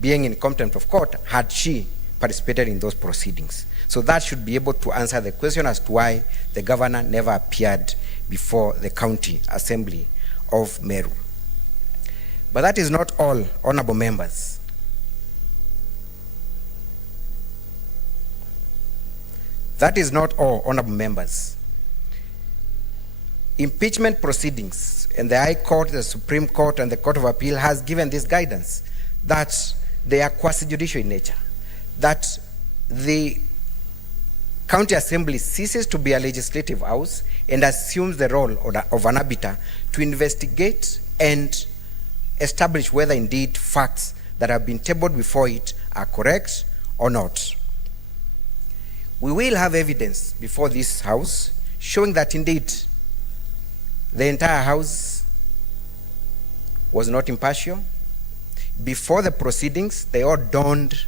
being in contempt of court had she participated in those proceedings. So that should be able to answer the question as to why the governor never appeared before the county assembly of Meru. But that is not all, honorable members. That is not all, honorable members. Impeachment proceedings, and the High Court, the Supreme Court, and the Court of Appeal has given this guidance that they are quasi-judicial in nature, that the county assembly ceases to be a legislative house and assumes the role of an arbiter to investigate and establish whether indeed facts that have been tabled before it are correct or not. We will have evidence before this house showing that indeed the entire house was not impartial. Before the proceedings, they all donned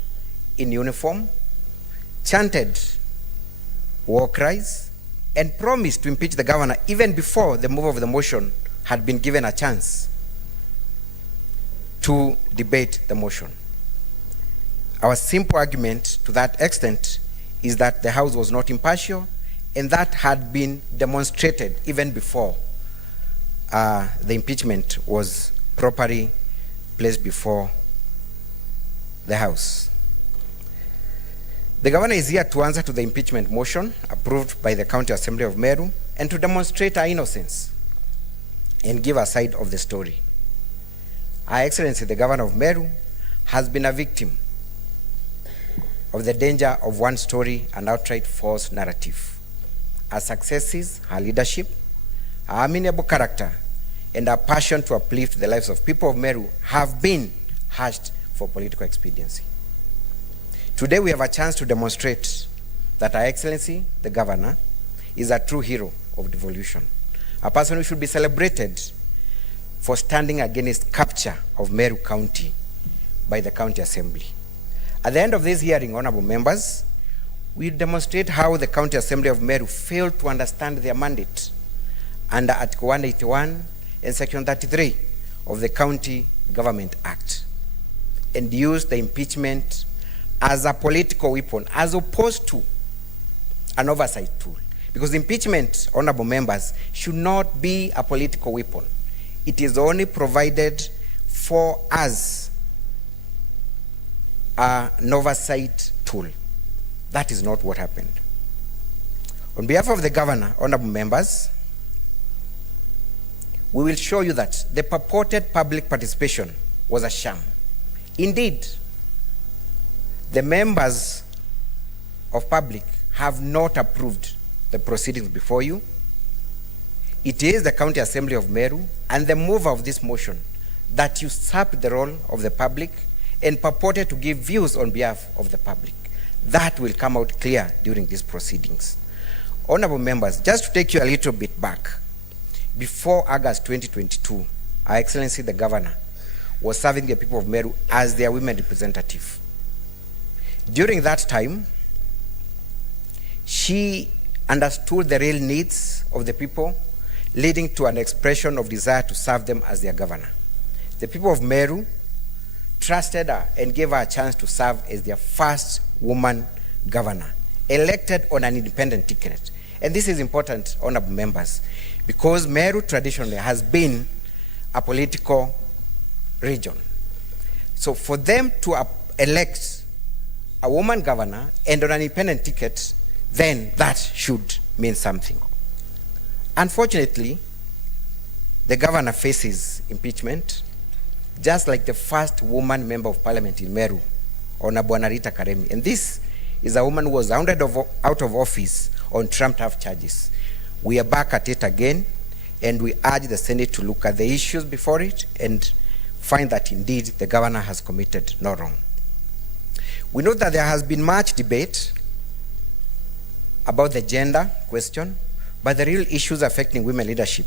in uniform, chanted war cries, and promised to impeach the governor even before the move of the motion had been given a chance to debate the motion. Our simple argument to that extent is that the House was not impartial, and that had been demonstrated even before the impeachment was properly placed before the House. The governor is here to answer to the impeachment motion approved by the County Assembly of Meru and to demonstrate her innocence and give a side of the story. Her Excellency, the Governor of Meru, has been a victim of the danger of one story and outright false narrative. Her successes, her leadership, her amiable character, and her passion to uplift the lives of people of Meru have been hashed for political expediency. Today we have a chance to demonstrate that Her Excellency, the Governor, is a true hero of devolution, a person who should be celebrated for standing against capture of Meru County by the County Assembly. At the end of this hearing, honorable members, we demonstrate how the County Assembly of Meru failed to understand their mandate under Article 181 and Section 33 of the County Government Act and use the impeachment as a political weapon as opposed to an oversight tool. Because impeachment, honorable members, should not be a political weapon. It is only provided for as an oversight tool. That is not what happened. On behalf of the governor, honorable members, we will show you that the purported public participation was a sham. Indeed, the members of public have not approved the proceedings before you. It is the County Assembly of Meru and the mover of this motion that usurped the role of the public and purported to give views on behalf of the public. That will come out clear during these proceedings. Honorable members, just to take you a little bit back, before August 2022, Her Excellency the Governor was serving the people of Meru as their women representative. During that time, she understood the real needs of the people, leading to an expression of desire to serve them as their governor. The people of Meru trusted her and gave her a chance to serve as their first woman governor, elected on an independent ticket. And this is important, honorable members, because Meru traditionally has been a political region. So for them to elect a woman governor and on an independent ticket, then that should mean something. Unfortunately, the governor faces impeachment, just like the first woman member of parliament in Meru, Honorable Rita Karemi. And this is a woman who was hounded out of office on trumped-up charges. We are back at it again, and we urge the Senate to look at the issues before it and find that indeed the governor has committed no wrong. We know that there has been much debate about the gender question, but the real issues affecting women leadership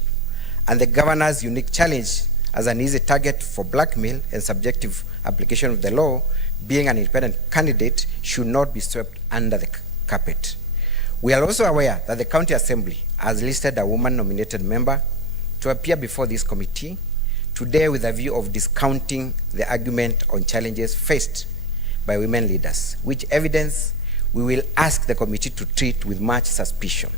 and the governor's unique challenge as an easy target for blackmail and subjective application of the law, being an independent candidate, should not be swept under the carpet. We are also aware that the County Assembly has listed a woman-nominated member to appear before this committee today with a view of discounting the argument on challenges faced by women leaders, which evidence we will ask the committee to treat with much suspicion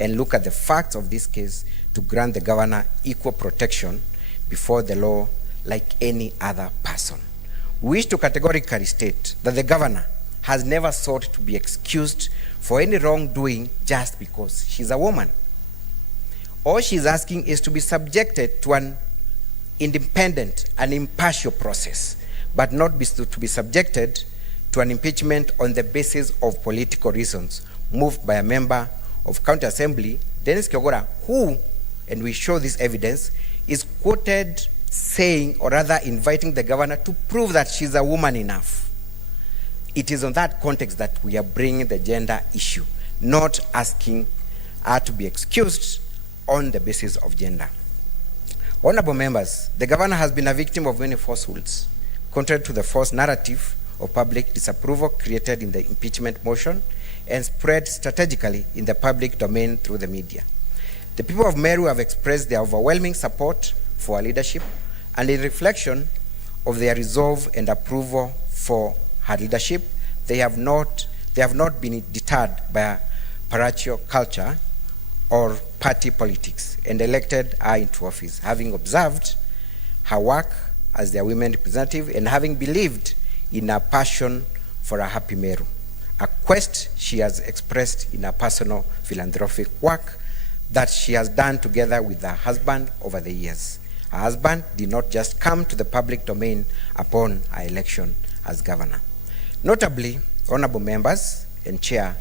and look at the facts of this case to grant the governor equal protection before the law like any other person. We wish to categorically state that the governor has never sought to be excused for any wrongdoing just because she's a woman. All she's asking is to be subjected to an independent and impartial process, but not to be subjected to an impeachment on the basis of political reasons moved by a member of County Assembly, Dennis Kiogora, who, and we show this evidence, is quoted saying, or rather inviting the governor to prove that she's a woman enough. It is on that context that we are bringing the gender issue, not asking her to be excused on the basis of gender. Honorable members, the governor has been a victim of many falsehoods, contrary to the false narrative of public disapproval created in the impeachment motion and spread strategically in the public domain through the media. The people of Meru have expressed their overwhelming support for her leadership, and in reflection of their resolve and approval for her leadership, they have not been deterred by a parochial culture or party politics and elected her into office, having observed her work as their women representative and having believed in her passion for a happy Meru, a quest she has expressed in her personal philanthropic work that she has done together with her husband over the years. Her husband did not just come to the public domain upon her election as governor. Notably, honorable members and chair,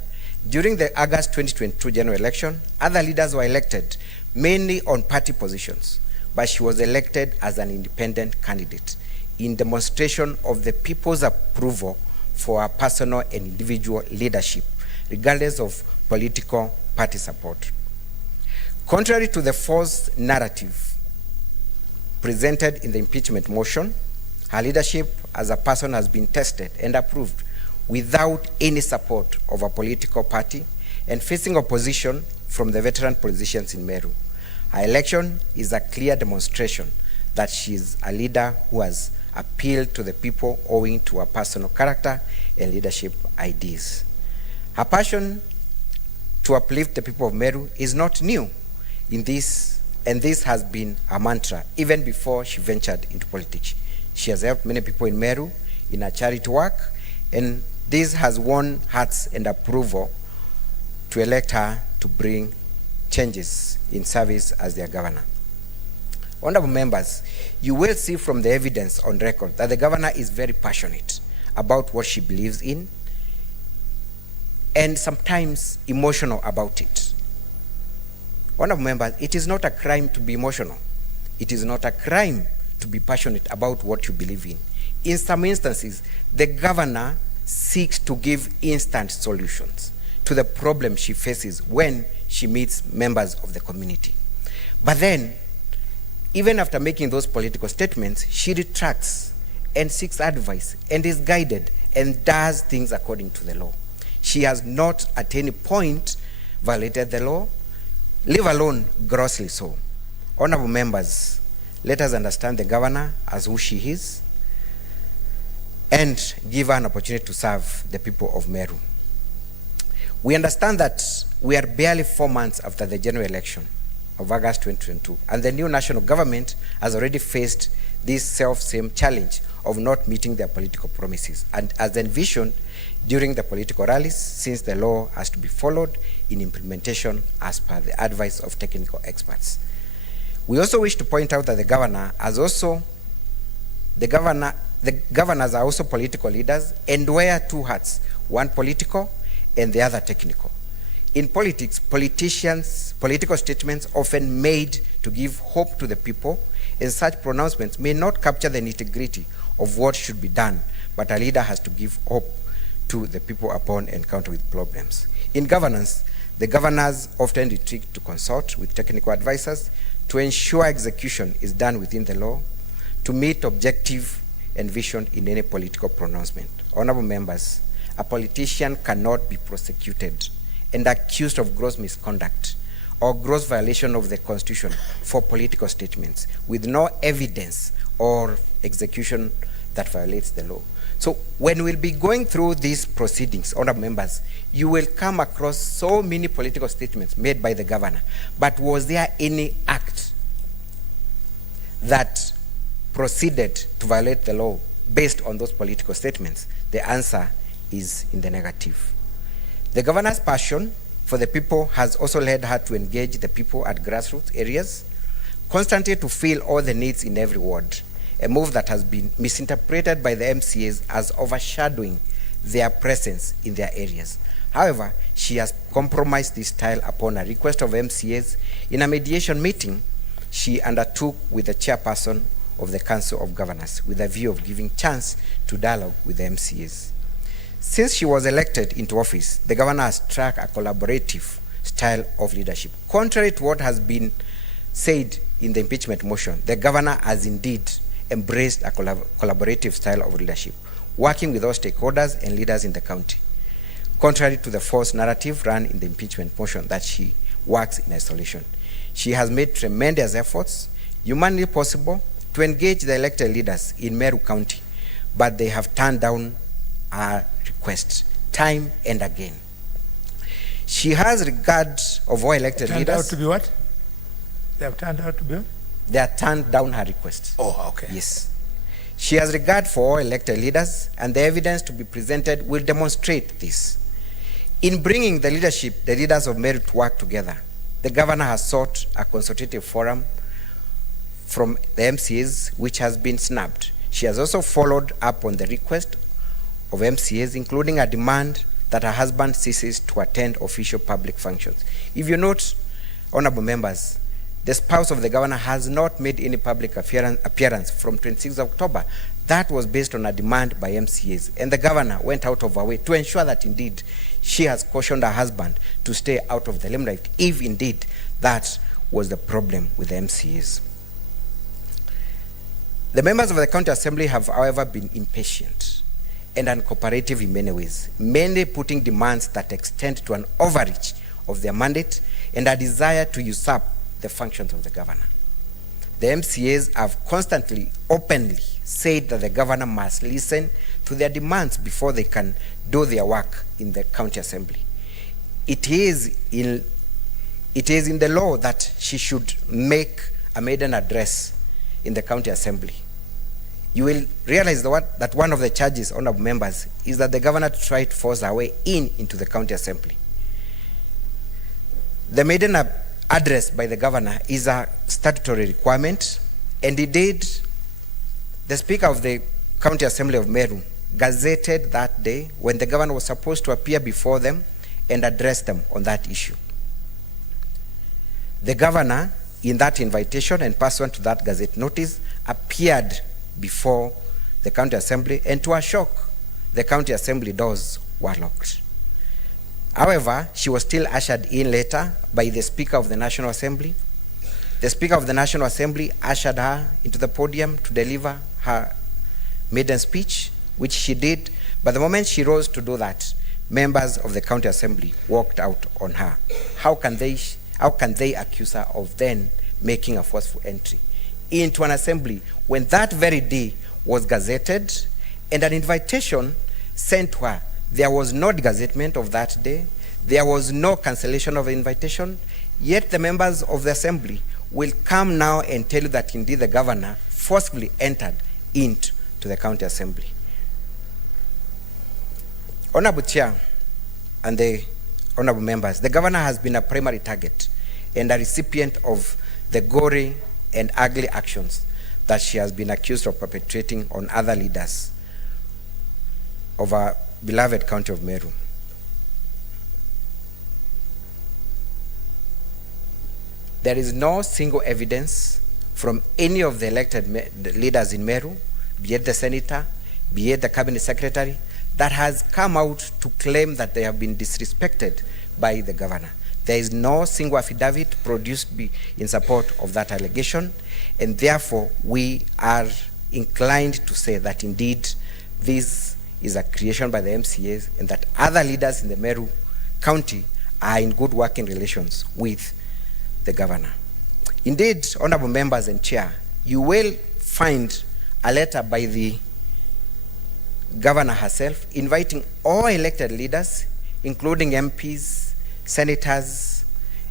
during the August 2022 general election, other leaders were elected mainly on party positions, but she was elected as an independent candidate in demonstration of the people's approval for her personal and individual leadership, regardless of political party support. Contrary to the false narrative presented in the impeachment motion, her leadership as a person has been tested and approved without any support of a political party and facing opposition from the veteran politicians in Meru. Her election is a clear demonstration that she is a leader who has appealed to the people owing to her personal character and leadership ideas. Her passion to uplift the people of Meru is not new in this, and this has been a mantra even before she ventured into politics. She has helped many people in Meru in her charity work, and this has won hearts and approval to elect her to bring changes in service as their governor. Honorable members, you will see from the evidence on record that the governor is very passionate about what she believes in and sometimes emotional about it. Honorable members, it is not a crime to be emotional. It is not a crime to be passionate about what you believe in. In some instances, the governor seeks to give instant solutions to the problem she faces when she meets members of the community. But then, even after making those political statements, she retracts and seeks advice and is guided and does things according to the law. She has not at any point violated the law, leave alone grossly so. Honorable members, let us understand the governor as who she is and give her an opportunity to serve the people of Meru. We understand that we are barely 4 months after the general election of August 2022, and the new national government has already faced this self-same challenge of not meeting their political promises, and as envisioned during the political rallies, since the law has to be followed in implementation as per the advice of technical experts. We also wish to point out that the governors are also political leaders and wear two hats, one political and the other technical. In politics, political statements often made to give hope to the people, and such pronouncements may not capture the nitty-gritty of what should be done, but a leader has to give hope to the people upon encounter with problems. In governance, the governors often retreat to consult with technical advisors to ensure execution is done within the law, to meet objective envisioned in any political pronouncement. Honorable members, a politician cannot be prosecuted and accused of gross misconduct or gross violation of the Constitution for political statements with no evidence or execution that violates the law. So when we'll be going through these proceedings, honorable members, you will come across so many political statements made by the governor, but was there any act that proceeded to violate the law based on those political statements? The answer is in the negative. The governor's passion for the people has also led her to engage the people at grassroots areas, constantly to fill all the needs in every ward, a move that has been misinterpreted by the MCAs as overshadowing their presence in their areas. However, she has compromised this style upon a request of MCAs in a mediation meeting she undertook with the chairperson of the Council of Governors with a view of giving chance to dialogue with the MCAs. Since she was elected into office, the governor has struck a collaborative style of leadership. Contrary to what has been said in the impeachment motion, the governor has indeed embraced a collaborative style of leadership, working with all stakeholders and leaders in the county. Contrary to the false narrative run in the impeachment motion that she works in isolation, she has made tremendous efforts, humanly possible, to engage the elected leaders in Meru County, but they have turned down our requests time and again. She has regard of all elected leaders. Turned out to be what? They have turned out to be what? They have turned down her requests. Oh, okay. Yes. She has regard for all elected leaders, and the evidence to be presented will demonstrate this. In bringing the leaders of Meru to work together, the governor has sought a consultative forum from the MCAs, which has been snubbed. She has also followed up on the request of MCAs, including a demand that her husband ceases to attend official public functions. If you note, honorable members, the spouse of the governor has not made any public appearance from 26 October. That was based on a demand by MCAs, and the governor went out of her way to ensure that indeed she has cautioned her husband to stay out of the limelight, if indeed that was the problem with the MCAs. The members of the County Assembly have, however, been impatient and uncooperative in many ways, mainly putting demands that extend to an overreach of their mandate and a desire to usurp the functions of the governor. The MCAs have constantly, openly said that the governor must listen to their demands before they can do their work in the county assembly. It is in the law that she should make a maiden address in the county assembly. You will realize that one of the charges, honorable members, is that the governor tried to force her way into the county assembly. The maiden address by the governor is a statutory requirement, and indeed, the Speaker of the County Assembly of Meru gazetted that day when the governor was supposed to appear before them and address them on that issue. The governor, in that invitation and pursuant to that gazette notice, appeared before the county assembly, and to her shock, the county assembly doors were locked. However, she was still ushered in later by the Speaker of the National Assembly. The Speaker of the National Assembly ushered her into the podium to deliver her maiden speech, which she did, but the moment she rose to do that, members of the county assembly walked out on her. How can they accuse her of then making a forceful entry into an assembly when that very day was gazetted and an invitation sent to her? There was no gazettement of that day. There was no cancellation of the invitation. Yet the members of the assembly will come now and tell you that indeed the governor forcibly entered into the county assembly. Honorable Chair and the honorable members, the governor has been a primary target and a recipient of the gory and ugly actions that she has been accused of perpetrating on other leaders of our beloved county of Meru. There is no single evidence from any of the elected leaders in Meru, be it the senator, be it the cabinet secretary, that has come out to claim that they have been disrespected by the governor. There is no single affidavit produced in support of that allegation, and therefore we are inclined to say that indeed this is a creation by the MCAs and that other leaders in the Meru County are in good working relations with the governor. Indeed, honorable members and chair, you will find a letter by the governor herself inviting all elected leaders, including MPs, senators,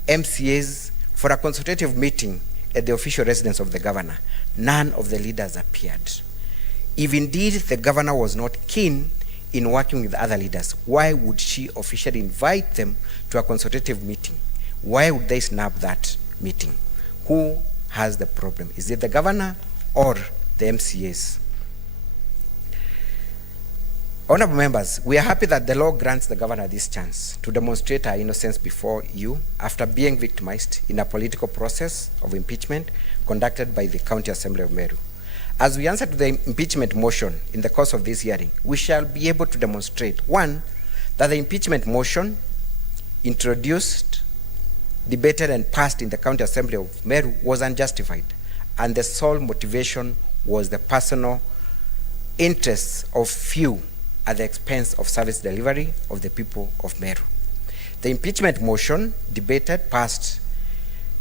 MCAs, for a consultative meeting at the official residence of the governor. None of the leaders appeared. If indeed the governor was not keen in working with other leaders, why would she officially invite them to a consultative meeting? Why would they snap that meeting? Who has the problem? Is it the governor or the MCAs? Honorable members, we are happy that the law grants the governor this chance to demonstrate her innocence before you after being victimized in a political process of impeachment conducted by the County Assembly of Meru. As we answer to the impeachment motion in the course of this hearing, we shall be able to demonstrate, one, that the impeachment motion introduced, debated and passed in the County Assembly of Meru was unjustified, and the sole motivation was the personal interests of few at the expense of service delivery of the people of Meru. The impeachment motion debated, passed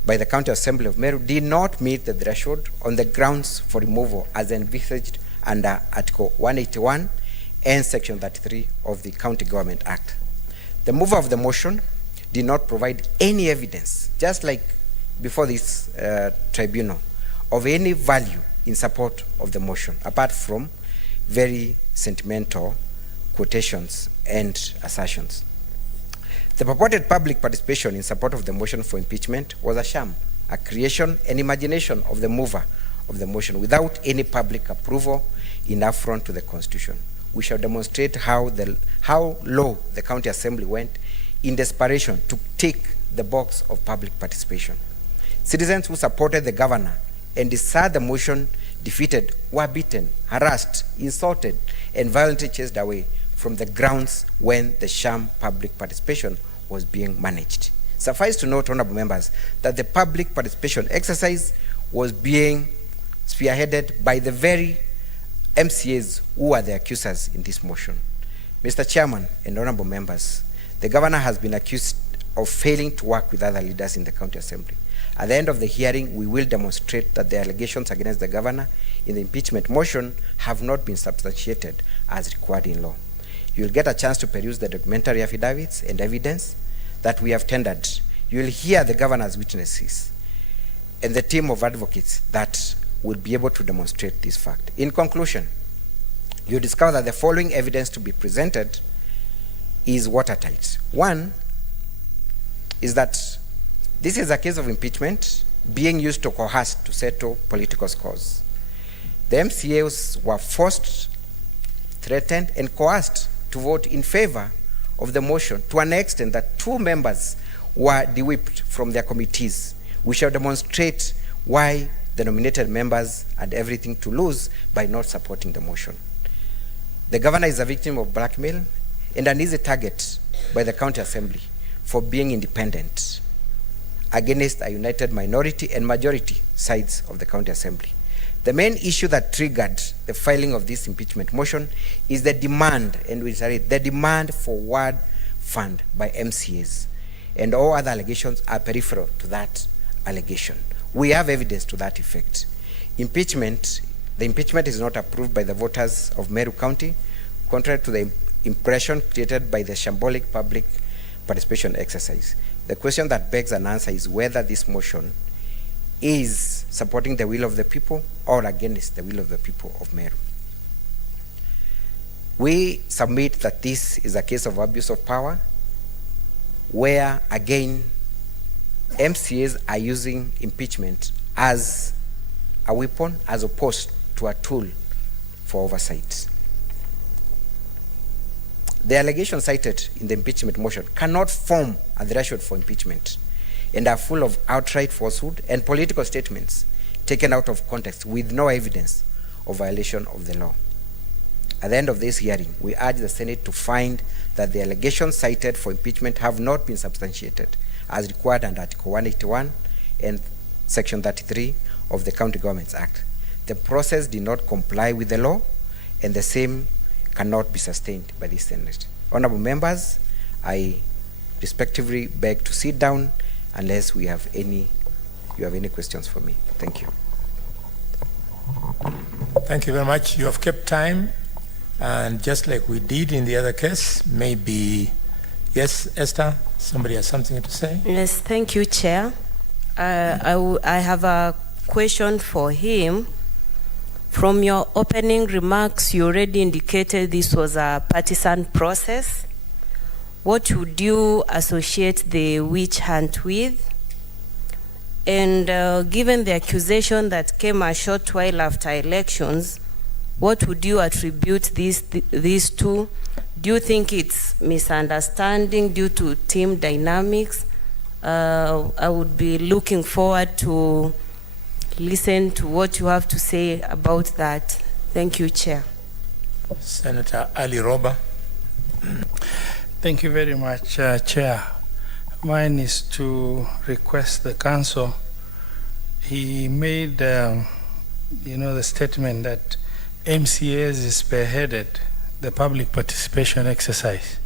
by the County Assembly of Meru did not meet the threshold on the grounds for removal as envisaged under Article 181 and Section 33 of the County Government Act. The mover of the motion did not provide any evidence, just like before this tribunal, of any value in support of the motion, apart from very sentimental quotations and assertions. The purported public participation in support of the motion for impeachment was a sham, a creation and imagination of the mover of the motion without any public approval in affront to the Constitution. We shall demonstrate how low the County Assembly went in desperation to tick the box of public participation. Citizens who supported the governor and desired the motion defeated were beaten, harassed, insulted, and violently chased away from the grounds when the sham public participation was being managed. Suffice to note, honorable members, that the public participation exercise was being spearheaded by the very MCAs who are the accusers in this motion. Mr. Chairman and honorable members, the governor has been accused of failing to work with other leaders in the County Assembly. At the end of the hearing, we will demonstrate that the allegations against the governor in the impeachment motion have not been substantiated as required in law. You will get a chance to peruse the documentary affidavits and evidence that we have tendered. You will hear the governor's witnesses and the team of advocates that will be able to demonstrate this fact. In conclusion, you discover that the following evidence to be presented is watertight. One is that this is a case of impeachment being used to coerce to settle political scores. The MCAs were forced, threatened, and coerced to vote in favor of the motion to an extent that 2 members were de-whipped from their committees. We shall demonstrate why the nominated members had everything to lose by not supporting the motion. The governor is a victim of blackmail and an easy target by the county assembly for being independent against a united minority and majority sides of the county assembly. The main issue that triggered the filing of this impeachment motion is the demand, and we reiterate, the demand for ward fund by MCAs, and all other allegations are peripheral to that allegation. We have evidence to that effect. The impeachment is not approved by the voters of Meru County, contrary to the impression created by the shambolic public participation exercise. The question that begs an answer is whether this motion is supporting the will of the people or against the will of the people of Meru. We submit that this is a case of abuse of power, where again MCAs are using impeachment as a weapon as opposed to a tool for oversight. The allegations cited in the impeachment motion cannot form a threshold for impeachment and are full of outright falsehood and political statements taken out of context with no evidence of violation of the law. At the end of this hearing, we urge the Senate to find that the allegations cited for impeachment have not been substantiated as required under Article 181 and Section 33 of the County Governments Act. The process did not comply with the law, and the same cannot be sustained by the Senate. Honorable members, I respectively beg to sit down unless you have any questions for me. Thank you. Thank you very much. You have kept time, and just like we did in the other case, maybe, yes, Esther, somebody has something to say? Yes, thank you, Chair. I have a question for him. From your opening remarks, you already indicated this was a partisan process. What would you associate the witch hunt with? And given the accusation that came a short while after elections, what would you attribute these to? Do you think it's misunderstanding due to team dynamics? I would be looking forward to listen to what you have to say about that. Thank you, Chair. Senator Ali Roba. Thank you very much, Chair. Mine is to request the council. He made, the statement that MCAs spearheaded the public participation exercise.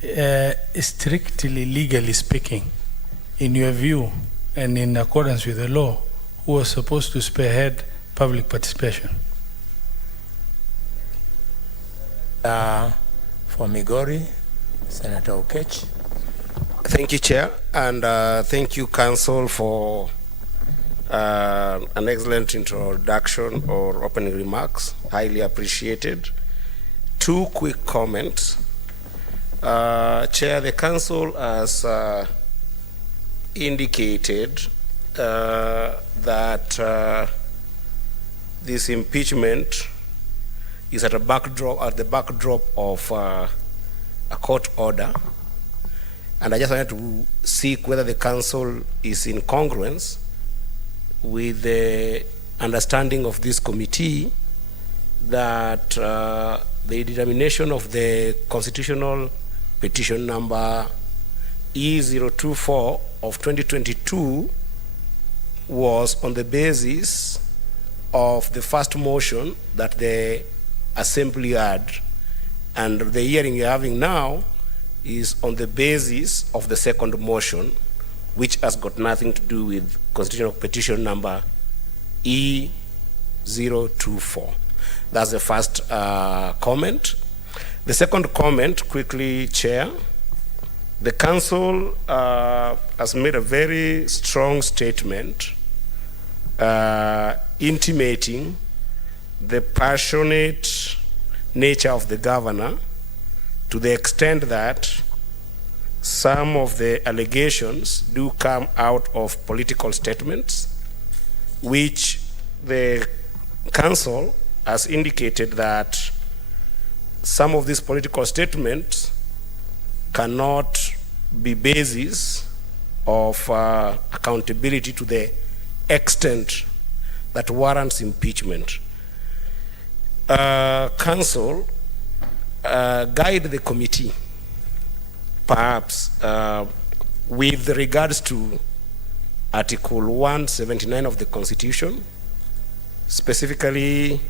Strictly legally speaking, in your view and in accordance with the law, who was supposed to spearhead public participation? For Migori, Senator Okech. Thank you, Chair, and thank you, Council, for an excellent introduction or opening remarks. Highly appreciated. 2 quick comments. Chair, the Council has indicated that this impeachment is at the backdrop of a court order, and I just wanted to seek whether the council is in congruence with the understanding of this committee that the determination of the constitutional petition number E024 of 2022 was on the basis of the first motion that the Assembly had, and the hearing you're having now is on the basis of the second motion, which has got nothing to do with constitutional petition number E024. That's the first comment. The second comment, quickly, Chair. The Council has made a very strong statement intimating the passionate nature of the governor, to the extent that some of the allegations do come out of political statements, which the Council has indicated that some of these political statements cannot be basis of accountability to the extent that warrants impeachment. Council, guide the committee, perhaps, with regards to Article 179 of the Constitution, specifically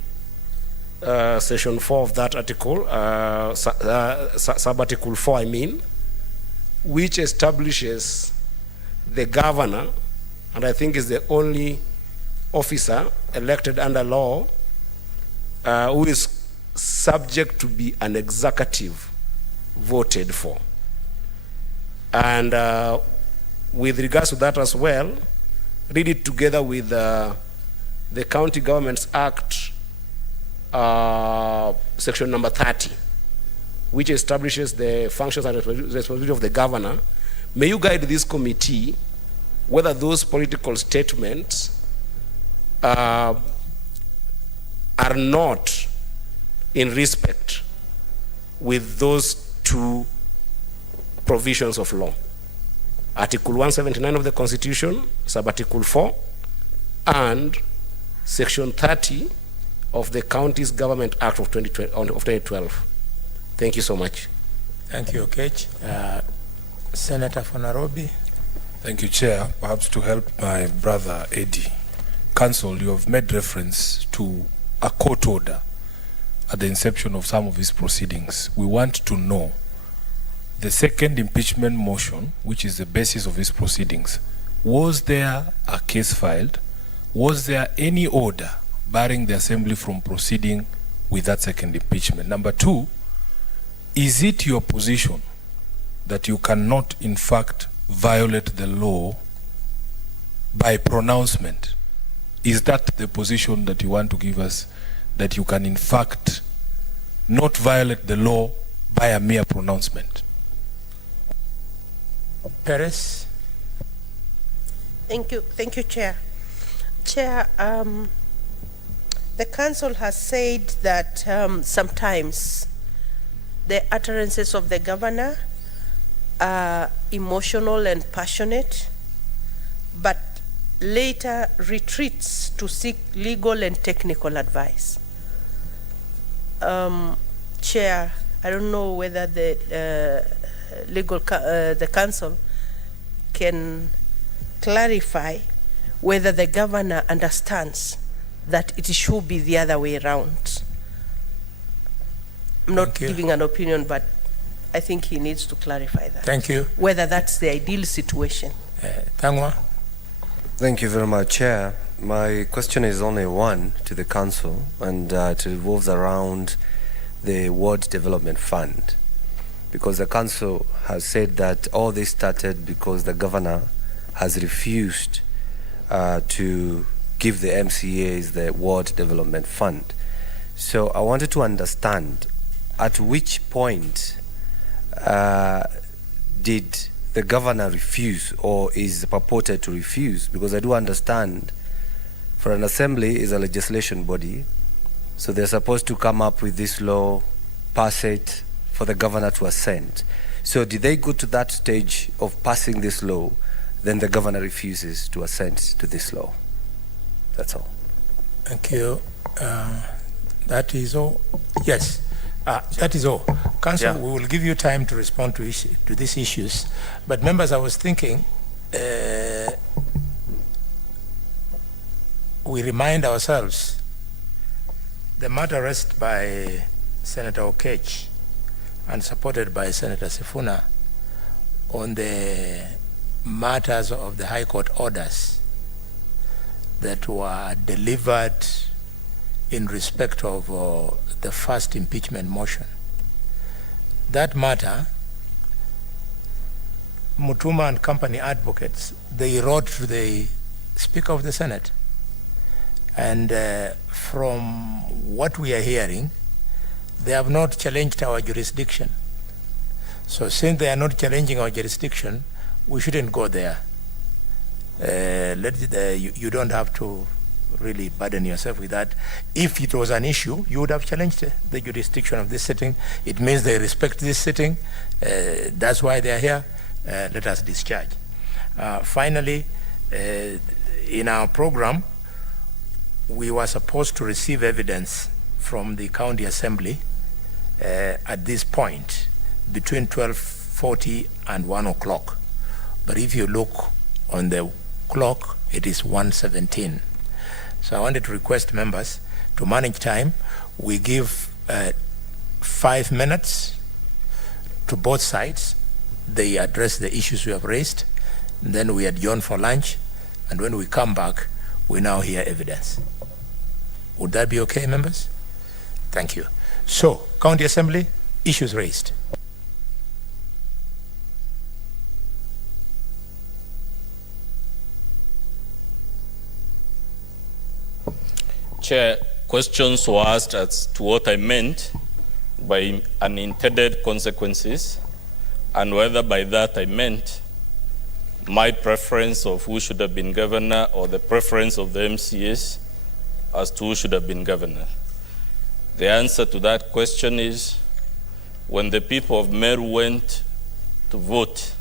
Section 4 of that article, sub-article 4, I mean, which establishes the governor, and I think is the only officer elected under law who is subject to be an executive voted for. And with regards to that as well, read it together with the County Governments Act, section number 30, which establishes the functions and responsibility of the governor. May you guide this committee whether those political statements are not in respect with those two provisions of law. Article 179 of the Constitution, sub-article 4, and section 30 of the Counties Government Act of 2012. Thank you so much. Thank you, Okech. Senator for Nairobi. Thank you, Chair. Perhaps to help my brother Eddie. Council, you have made reference to a court order at the inception of some of these proceedings. We want to know the second impeachment motion, which is the basis of these proceedings. Was there a case filed? Was there any order barring the Assembly from proceeding with that second impeachment? Number two, is it your position that you cannot, in fact, violate the law by pronouncement? Is that the position that you want to give us, that you can, in fact, not violate the law by a mere pronouncement? Perez. Thank you, Chair. Chair, the Council has said that sometimes the utterances of the governor are emotional and passionate, but later retreats to seek legal and technical advice. Chair, I don't know whether the the Council can clarify whether the governor understands that it should be the other way around. I'm not giving an opinion, but I think he needs to clarify that. Thank you. Whether that's the ideal situation. Tangwa. Thank you very much, Chair. My question is only one to the Council, and it revolves around the Ward Development Fund. Because the Council has said that all this started because the governor has refused to give the MCAs the Ward Development Fund. So I wanted to understand at which point did the governor refuse, or is purported to refuse? Because I do understand for an assembly is a legislation body, so they're supposed to come up with this law, pass it for the governor to assent. So did they go to that stage of passing this law, then the governor refuses to assent to this law? That's all. Thank you. That is all. Yes, that is all. Council, we will give you time to respond to these issues. But members, I was thinking, we remind ourselves the matter raised by Senator Okech and supported by Senator Sifuna on the matters of the High Court orders that were delivered in respect of the first impeachment motion. That matter, Mutuma and company advocates, they wrote to the Speaker of the Senate. And from what we are hearing, they have not challenged our jurisdiction. So since they are not challenging our jurisdiction, we shouldn't go there. You don't have to really burden yourself with that. If it was an issue, you would have challenged the jurisdiction of this sitting. It means they respect this sitting. That's why they are here. Let us discharge. Finally, in our program, we were supposed to receive evidence from the County Assembly at this point between 12:40 and 1 o'clock. But if you look on the clock, it is 1:17. So I wanted to request members to manage time. We give 5 minutes to both sides. They address the issues we have raised. Then we adjourn for lunch. And when we come back, we now hear evidence. Would that be okay, members? Thank you. So, County Assembly, issues raised. Chair, questions were asked as to what I meant by unintended consequences and whether by that I meant my preference of who should have been governor or the preference of the MCAs as to who should have been governor. The answer to that question is when the people of Meru went to vote,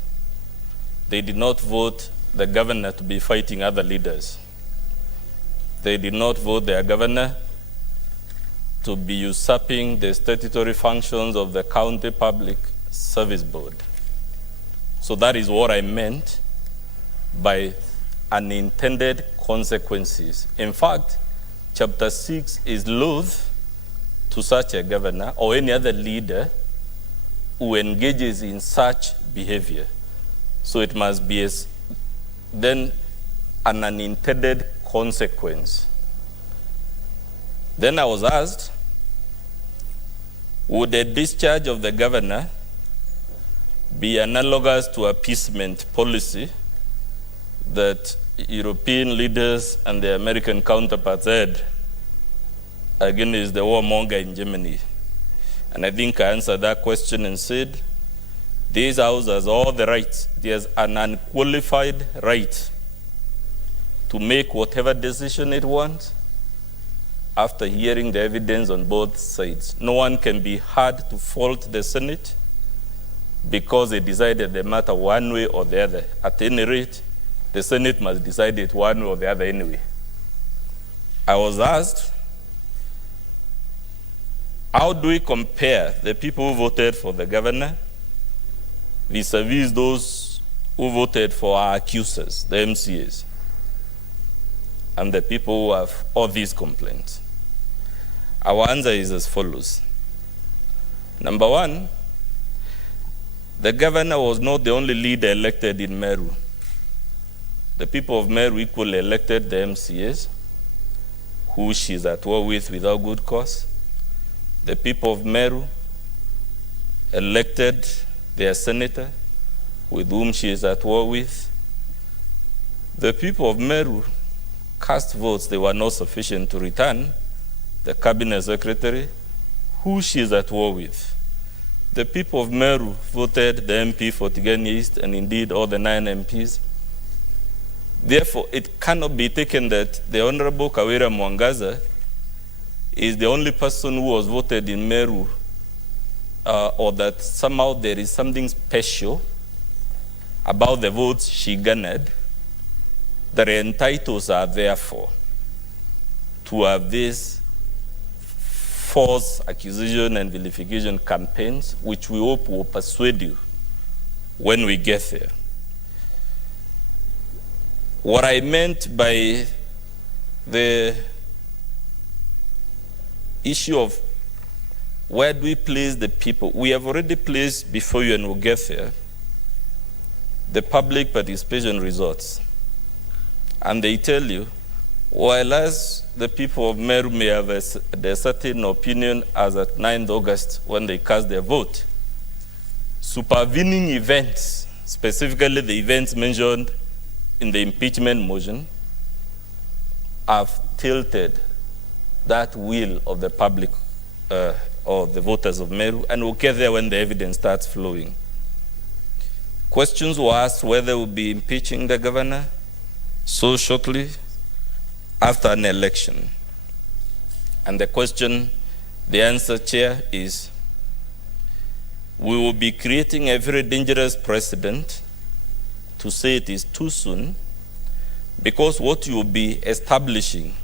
they did not vote the governor to be fighting other leaders. They did not vote their governor to be usurping the statutory functions of the County Public Service Board. So that is what I meant by unintended consequences. In fact, Chapter 6 is loath to such a governor or any other leader who engages in such behavior. So it must be then an unintended consequence. Then I was asked, would a discharge of the governor be analogous to appeasement policy that European leaders and their American counterparts had against the warmonger in Germany? And I think I answered that question and said, this House has all the rights. There's an unqualified right to make whatever decision it wants after hearing the evidence on both sides. No one can be hard to fault the Senate because they decided the matter one way or the other. At any rate, the Senate must decide it one way or the other anyway. I was asked, how do we compare the people who voted for the governor vis-a-vis those who voted for our accusers, the MCAs, and the people who have all these complaints? Our answer is as follows. Number one, the governor was not the only leader elected in Meru. The people of Meru equally elected the MCAs, who she is at war with without good cause. The people of Meru elected their senator, with whom she is at war with. The people of Meru cast votes they were not sufficient to return the cabinet secretary, who she is at war with. The people of Meru voted the MP for Tigani East and indeed all the 9 MPs. Therefore, it cannot be taken that the Honorable Kawira Mwangaza is the only person who was voted in Meru or that somehow there is something special about the votes she garnered. The entitles are therefore to have these false accusation and vilification campaigns, which we hope will persuade you when we get there. What I meant by the issue of where do we place the people, we have already placed before you and we'll get there the public participation results. And they tell you, while as the people of Meru may have a certain opinion as at 9th August when they cast their vote, supervening events, specifically the events mentioned in the impeachment motion, have tilted that will of the public or the voters of Meru, and we'll get there when the evidence starts flowing. Questions were asked whether we'll be impeaching the governor so shortly after an election. And the answer, Chair, is we will be creating a very dangerous precedent to say it is too soon, because what you will be establishing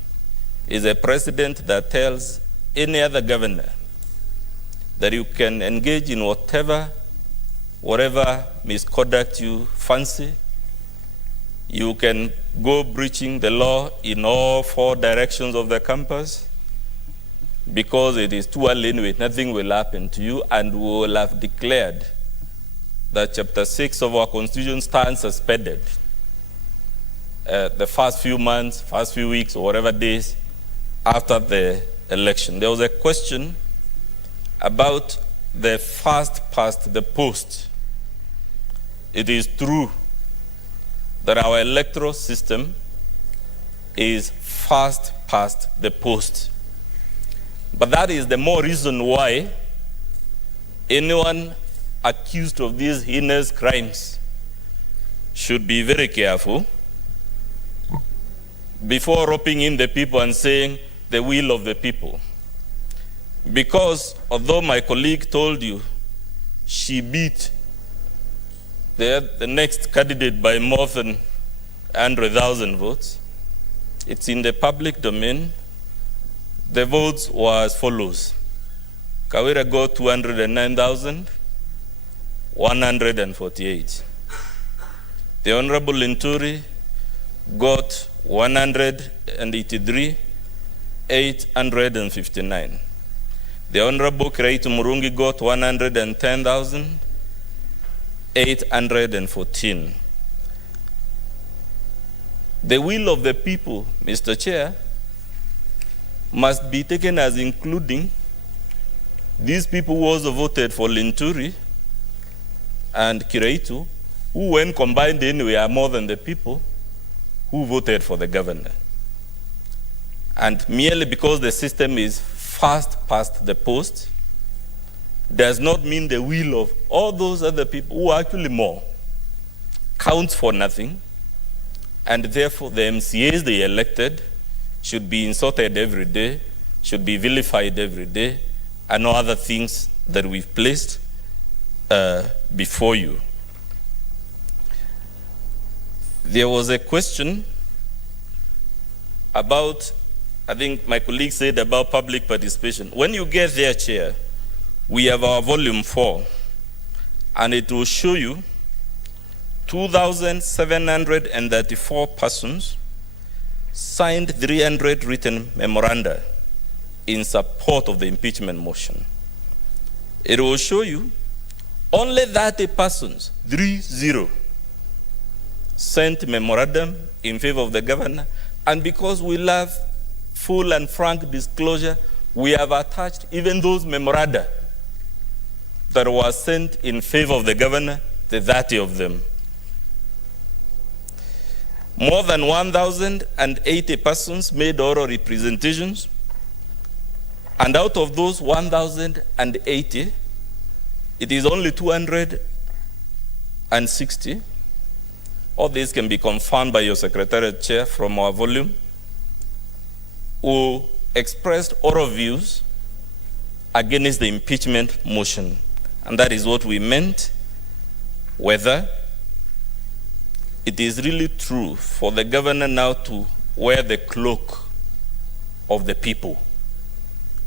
is a precedent that tells any other governor that you can engage in whatever misconduct you fancy. You can go breaching the law in all 4 directions of the campus, because it is too early anyway, nothing will happen to you, and we will have declared that Chapter 6 of our Constitution stands suspended the first few months, first few weeks, or whatever days after the election. There was a question about the first past the post. It is true that our electoral system is first past the post. But that is the more reason why anyone accused of these heinous crimes should be very careful before roping in the people and saying the will of the people. Because although my colleague told you she beat the next candidate by more than 100,000 votes, it's in the public domain. The votes were as follows. Kawira got 209,148. The Honorable Linturi got 183,859. The Honorable Kiraitu Murungi got 110,814. The will of the people, Mr. Chair, must be taken as including these people who also voted for Linturi and Kiraitu, who when combined anyway are more than the people who voted for the governor. And merely because the system is fast past the post does not mean the will of all those other people who are actually more counts for nothing, and therefore the MCAs they elected should be insulted every day, should be vilified every day, and all other things that we've placed before you. There was a question about, I think my colleague said about public participation. When you get there, Chair, we have our volume 4, and it will show you 2,734 persons signed 300 written memoranda in support of the impeachment motion. It will show you only 30 persons, 30, sent memorandum in favor of the governor, and because we love full and frank disclosure, we have attached even those memoranda that were sent in favor of the governor, the 30 of them. More than 1,080 persons made oral representations, and out of those 1,080, it is only 260. All this can be confirmed by your Secretariat Chair from our volume, who expressed oral views against the impeachment motion. And that is what we meant, whether it is really true for the governor now to wear the cloak of the people.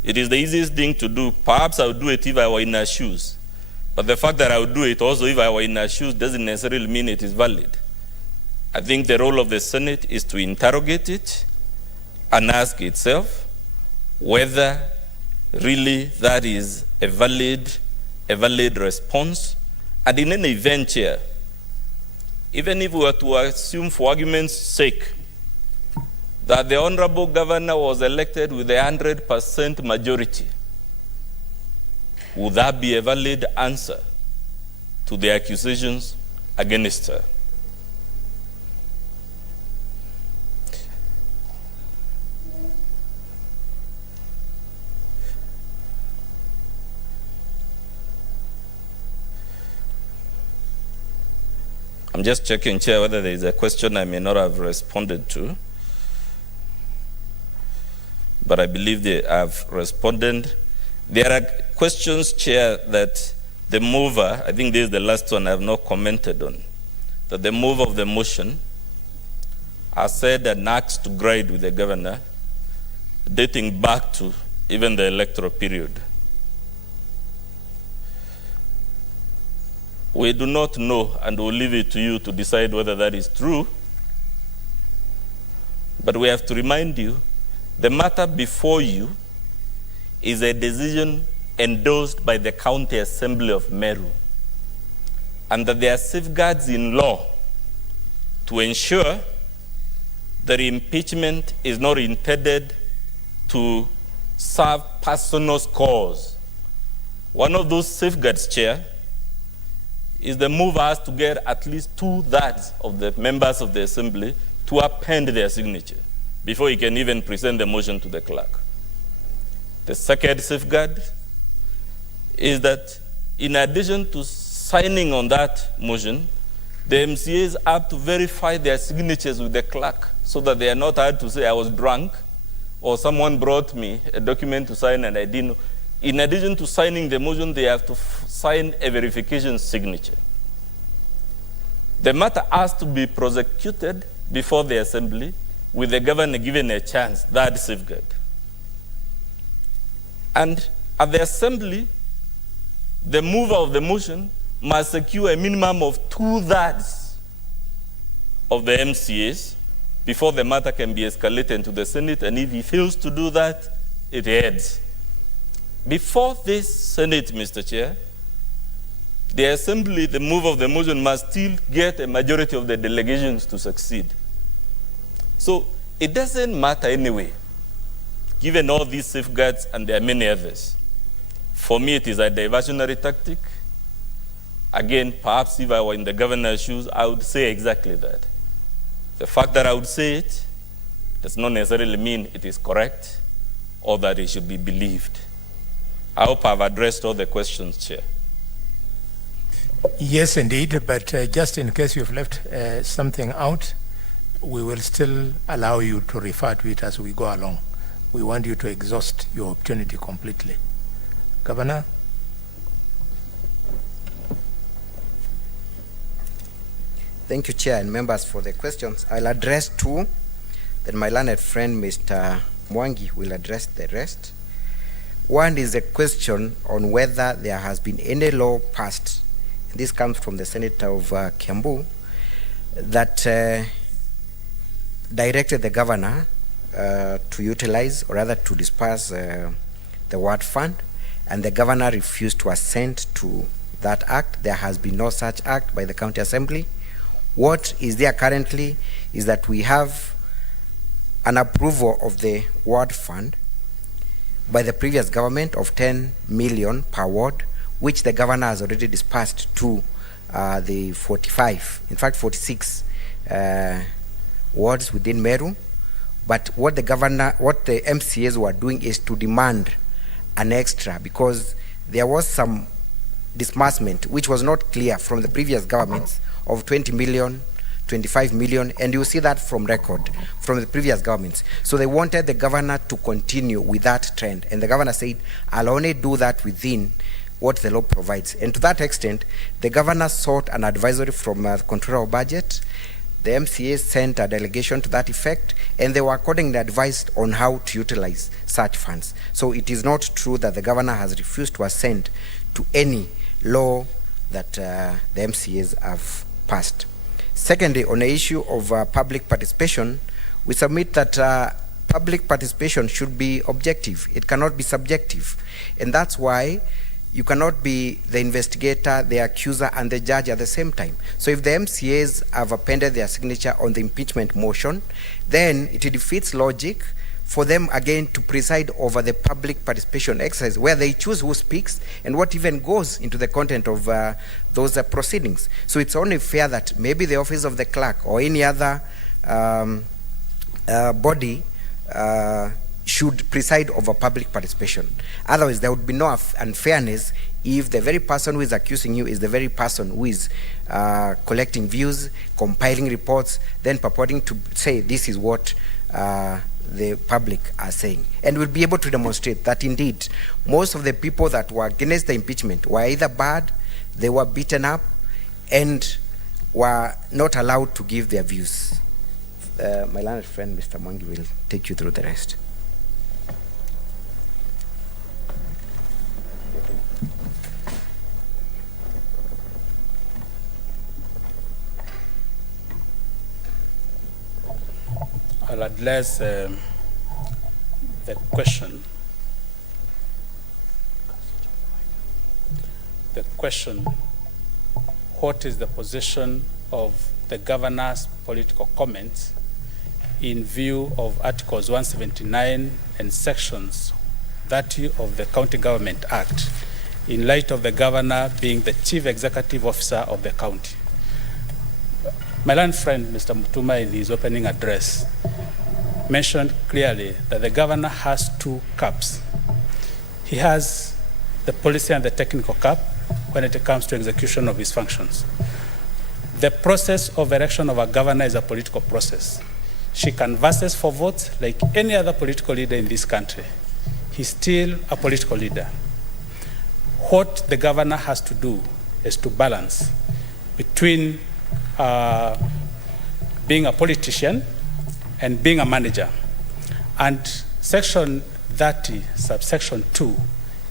It is the easiest thing to do. Perhaps I would do it if I were in her shoes. But the fact that I would do it also if I were in her shoes doesn't necessarily mean it is valid. I think the role of the Senate is to interrogate it and ask itself whether really that is a valid response. And in any event, Chair, even if we were to assume for argument's sake that the Honorable Governor was elected with a 100% majority, would that be a valid answer to the accusations against her? I'm just checking, Chair, whether there is a question I may not have responded to. But I believe they have responded. There are questions, Chair, that the mover, I think this is the last one I have not commented on, that the mover of the motion has said an axe to grind with the governor dating back to even the electoral period. We do not know, and we'll leave it to you to decide whether that is true. But we have to remind you, the matter before you is a decision endorsed by the County Assembly of Meru, and that there are safeguards in law to ensure that impeachment is not intended to serve personal cause. One of those safeguards, Chair, is the mover has to get at least 2/3 of the members of the Assembly to append their signature before he can even present the motion to the clerk. The second safeguard is that in addition to signing on that motion, the MCAs have to verify their signatures with the clerk so that they are not hard to say, I was drunk, or someone brought me a document to sign and I didn't know. In addition to signing the motion, they have to sign a verification signature. The matter has to be prosecuted before the Assembly with the governor given a chance, that safeguard. And at the Assembly, the mover of the motion must secure a minimum of 2/3 of the MCAs before the matter can be escalated to the Senate, and if he fails to do that, it heads. Before this Senate, Mr. Chair, the Assembly, the mover of the motion, must still get a majority of the delegations to succeed. So it doesn't matter anyway, given all these safeguards, and there are many others. For me, it is a diversionary tactic. Again, perhaps if I were in the governor's shoes, I would say exactly that. The fact that I would say it does not necessarily mean it is correct or that it should be believed. I hope I've addressed all the questions, Chair. Yes, indeed, but just in case you've left something out, we will still allow you to refer to it as we go along. We want you to exhaust your opportunity completely. Governor? Thank you, Chair, and members for the questions. I'll address two, then my learned friend, Mr. Mwangi, will address the rest. One is a question on whether there has been any law passed, and this comes from the Senator of Kiambu, that directed the governor to utilize, or rather to disperse the ward fund, and the governor refused to assent to that act. There has been no such act by the County Assembly. What is there currently is that we have an approval of the ward fund by the previous government of 10 million per ward, which the governor has already dispersed to the 46 wards within Meru. But what the MCAs were doing is to demand an extra, because there was some disbursement which was not clear from the previous governments of 20 million, 25 million, and you see that from record from the previous governments. So they wanted the governor to continue with that trend, and the governor said, I'll only do that within what the law provides. And to that extent, the governor sought an advisory from the Controller of Budget. The MCA sent a delegation to that effect, and they were accordingly advised on how to utilize such funds. So it is not true that the governor has refused to assent to any law that the MCAs have passed. Secondly, on the issue of public participation, we submit that public participation should be objective. It cannot be subjective. And that's why you cannot be the investigator, the accuser, and the judge at the same time. So if the MCAs have appended their signature on the impeachment motion, then it defeats logic for them again to preside over the public participation exercise, where they choose who speaks and what even goes into the content of those proceedings. So it's only fair that maybe the office of the clerk or any other body should preside over public participation. Otherwise, there would be no unfairness if the very person who is accusing you is the very person who is collecting views, compiling reports, then purporting to say this is what the public are saying. And we'll be able to demonstrate that indeed most of the people that were against the impeachment were either bad, they were beaten up, and were not allowed to give their views. My learned friend, Mr. Mwangi, will take you through the rest. I'll address the question. The question, what is the position of the governor's political comments in view of Articles 179 and Sections 30 of the County Government Act, in light of the governor being the chief executive officer of the county? My learned friend, Mr. Mutuma, in his opening address, mentioned clearly that the governor has two caps. He has the policy and the technical cap when it comes to execution of his functions. The process of election of a governor is a political process. She canvasses for votes like any other political leader in this country. He's still a political leader. What the governor has to do is to balance between being a politician and being a manager. And Section 30, subsection 2,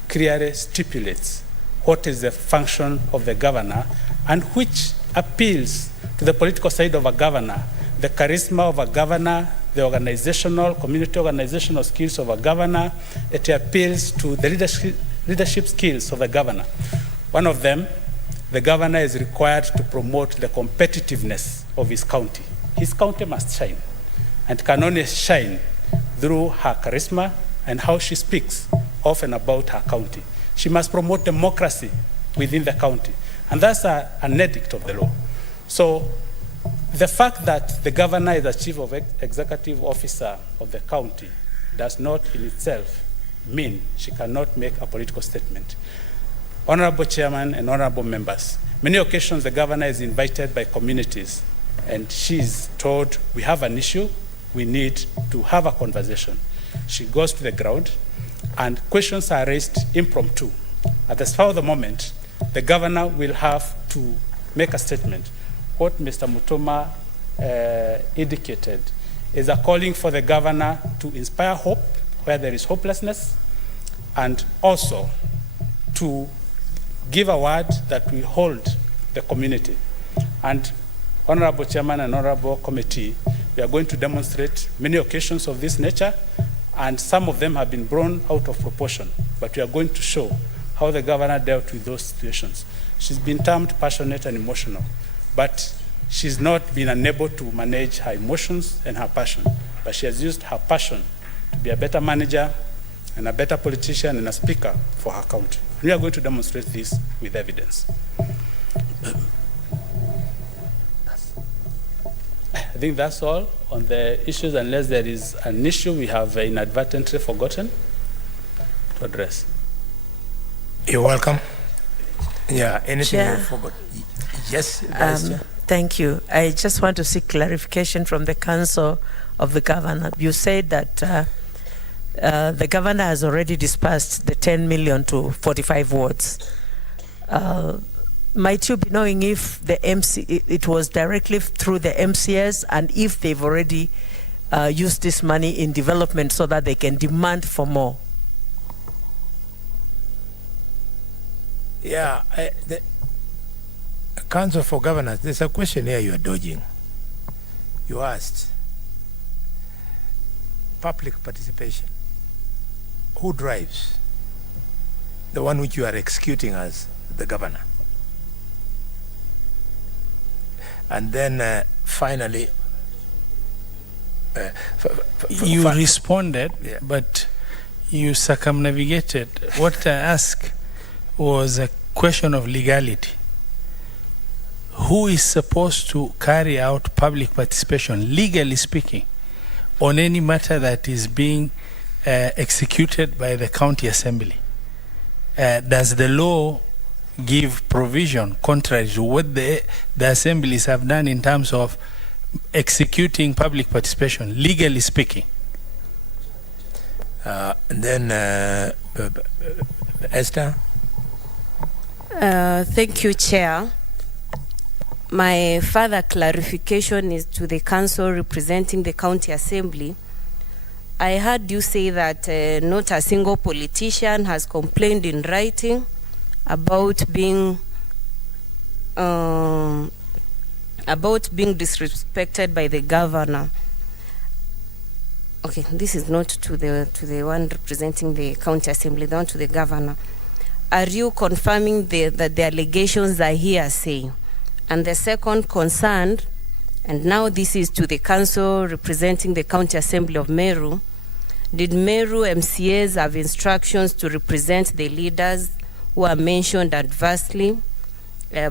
clearly stipulates what is the function of the governor and which appeals to the political side of a governor, the charisma of a governor, the organizational, community organizational skills of a governor. It appeals to the leadership skills of a governor. One of them, the governor is required to promote the competitiveness of his county. His county must shine, and can only shine through her charisma and how she speaks of and about her county. She must promote democracy within the county, and that's an edict of the law. So the fact that the governor is the chief executive officer of the county does not in itself mean she cannot make a political statement. Honorable Chairman and honorable members, many occasions the governor is invited by communities and she's told, we have an issue, we need to have a conversation. She goes to the ground and questions are raised impromptu. At the spur of the moment, the governor will have to make a statement. What Mr. Mutuma indicated is a calling for the governor to inspire hope where there is hopelessness, and also to give a word that will hold the community. And Honorable Chairman and Honorable Committee, we are going to demonstrate many occasions of this nature, and some of them have been blown out of proportion, but we are going to show how the governor dealt with those situations. She's been termed passionate and emotional, but she's not been unable to manage her emotions and her passion, but she has used her passion to be a better manager and a better politician and a speaker for her county. We are going to demonstrate this with evidence. I think that's all on the issues, unless there is an issue we have inadvertently forgotten to address. You're welcome. Yeah, anything Chair. you forgot? Yes, Vice Chair. Thank you. I just want to seek clarification from the Council of the Governor. You said that the Governor has already dispersed the 10 million to 45 wards. Might you be knowing if the it was directly through the MCS, and if they've already used this money in development so that they can demand for more? Yeah, the Council for Governors, there's a question here you are dodging. You asked public participation. Who drives? the one which you are executing as the governor. And then finally, you responded, yeah. But you circumnavigated. What I asked was a question of legality. Who is supposed to carry out public participation, legally speaking, on any matter that is being executed by the county assembly? Does the law give provision contrary to what the assemblies have done in terms of executing public participation, legally speaking? Esther? Thank you, Chair. My further clarification is to the council representing the county assembly. I heard you say that not a single politician has complained in writing about being disrespected by the governor. Okay, this is not to the one representing the county assembly, the one to the governor. Are you confirming that the allegations are hearsay? And the second concern, and now this is to the council representing the county assembly of Meru, did Meru MCAs have instructions to represent the leaders who are mentioned adversely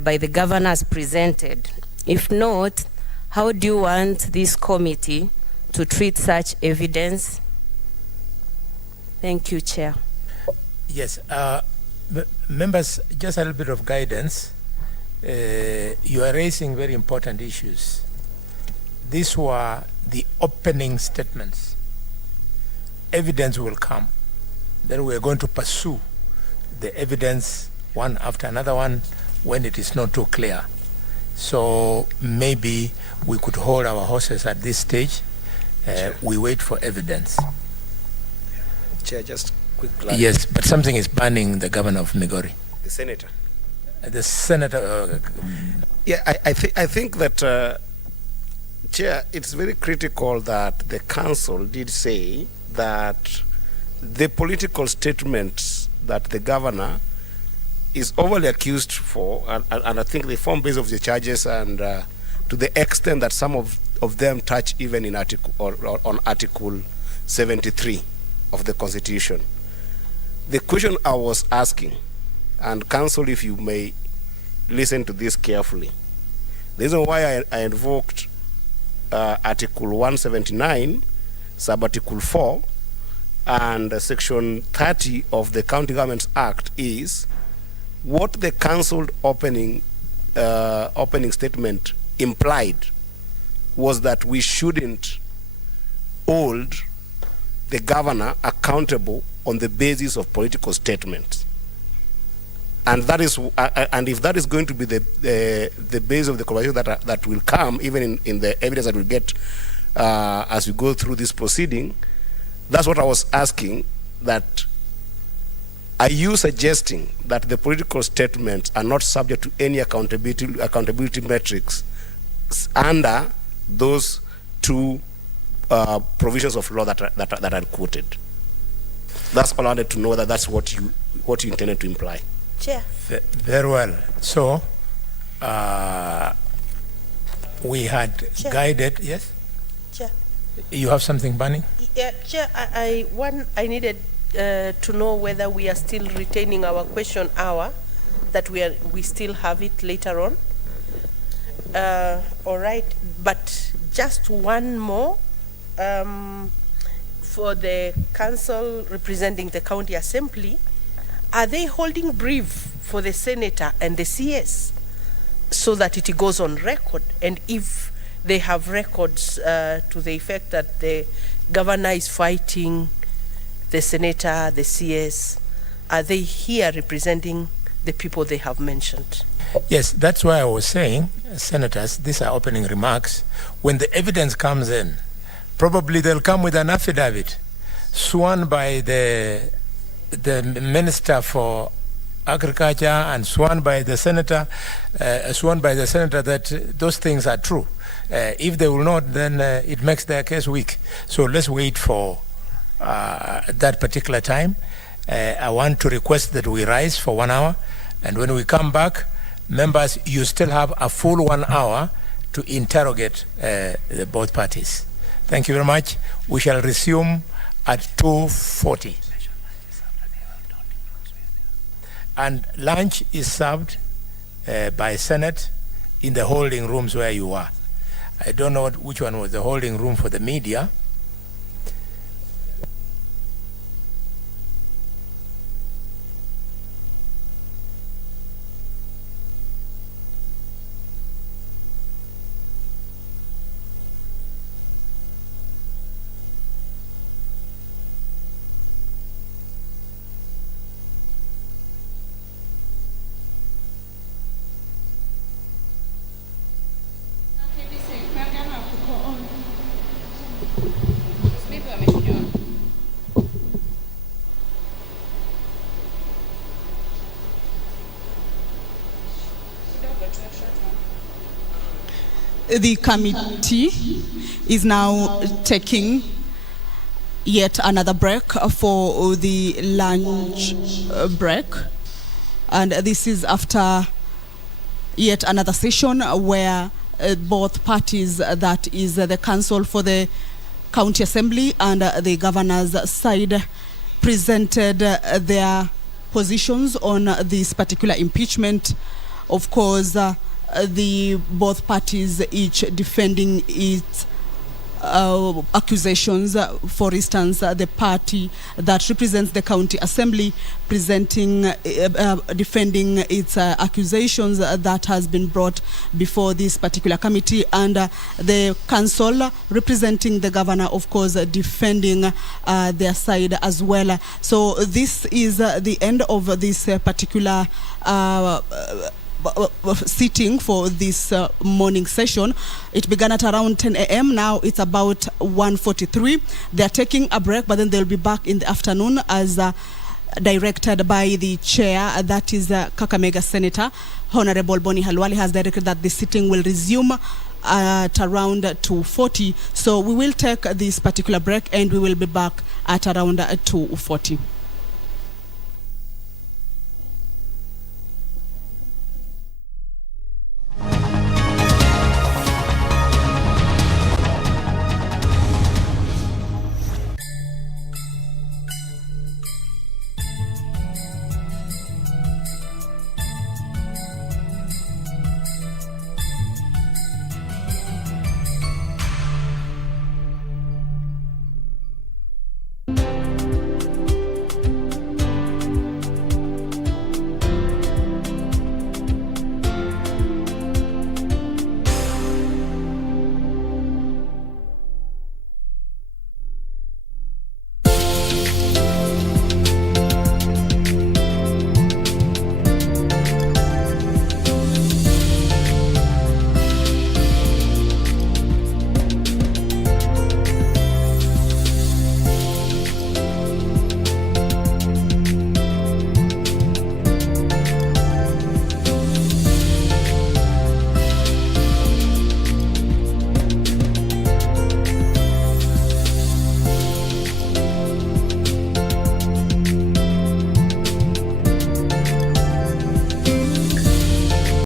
by the governor as presented? If not, how do you want this committee to treat such evidence? Thank you, Chair. Yes, members, just a little bit of guidance. You are raising very important issues. These were the opening statements. Evidence will come. Then we are going to pursue the evidence one after another one when it is not too clear. So maybe we could hold our horses at this stage. We wait for evidence. Chair, just quick. Yes, but something is banning the governor of Migori. The senator. The senator. Yeah, I think that, Chair, it's very critical that the council did say that the political statements that the governor is overly accused for, and I think they form base of the charges, and to the extent that some of them touch even in article or on Article 73 of the Constitution. The question I was asking, and council, if you may listen to this carefully, the reason why I invoked Article 179, Sub-Article 4, and Section 30 of the County Governments Act is what the council opening statement implied was that we shouldn't hold the governor accountable on the basis of political statements. And that is, and if that is going to be the base of the conversation that will come, even in the evidence that we get as we go through this proceeding, that's what I was asking. That are you suggesting that the political statements are not subject to any accountability metrics under those two provisions of law that are quoted? That's all I wanted to know. That's what you intended to imply. Chair. Very well. So we had Chair. Guided. Yes. Chair. You have something burning? Yeah, Chair. I needed to know whether we are still retaining our question hour, that we still have it later on. All right, but just one more for the council representing the county assembly. Are they holding brief for the senator and the CS so that it goes on record? And if they have records to the effect that the governor is fighting the senator, the CS, are they here representing the people they have mentioned? Yes, that's why I was saying, senators, these are opening remarks. When the evidence comes in, probably they'll come with an affidavit sworn by the Minister for Agriculture and sworn by the senator that those things are true. If they will not, then it makes their case weak. So let's wait for that particular time. I want to request that we rise for 1 hour, and when we come back, members, you still have a full 1 hour to interrogate both parties. Thank you very much. We shall resume at 2:40. And lunch is served by Senate in the holding rooms where you are. I don't know which one was the holding room for the media. The committee is now taking yet another break for the lunch break, and this is after yet another session where both parties, that is the council for the county assembly and the governor's side, presented their positions on this particular impeachment. Of course, the both parties each defending its accusations. For instance, the party that represents the county assembly defending its accusations that has been brought before this particular committee, and the council representing the governor, of course, defending their side as well. So this is the end of this particular sitting for this morning session. It began at around 10 a.m. Now it's about 1:43. They're taking a break, but then they'll be back in the afternoon as directed by the chair, that is Kakamega Senator Honorable Boni Halwali has directed that the sitting will resume at around 2:40. So we will take this particular break and we will be back at around 2:40.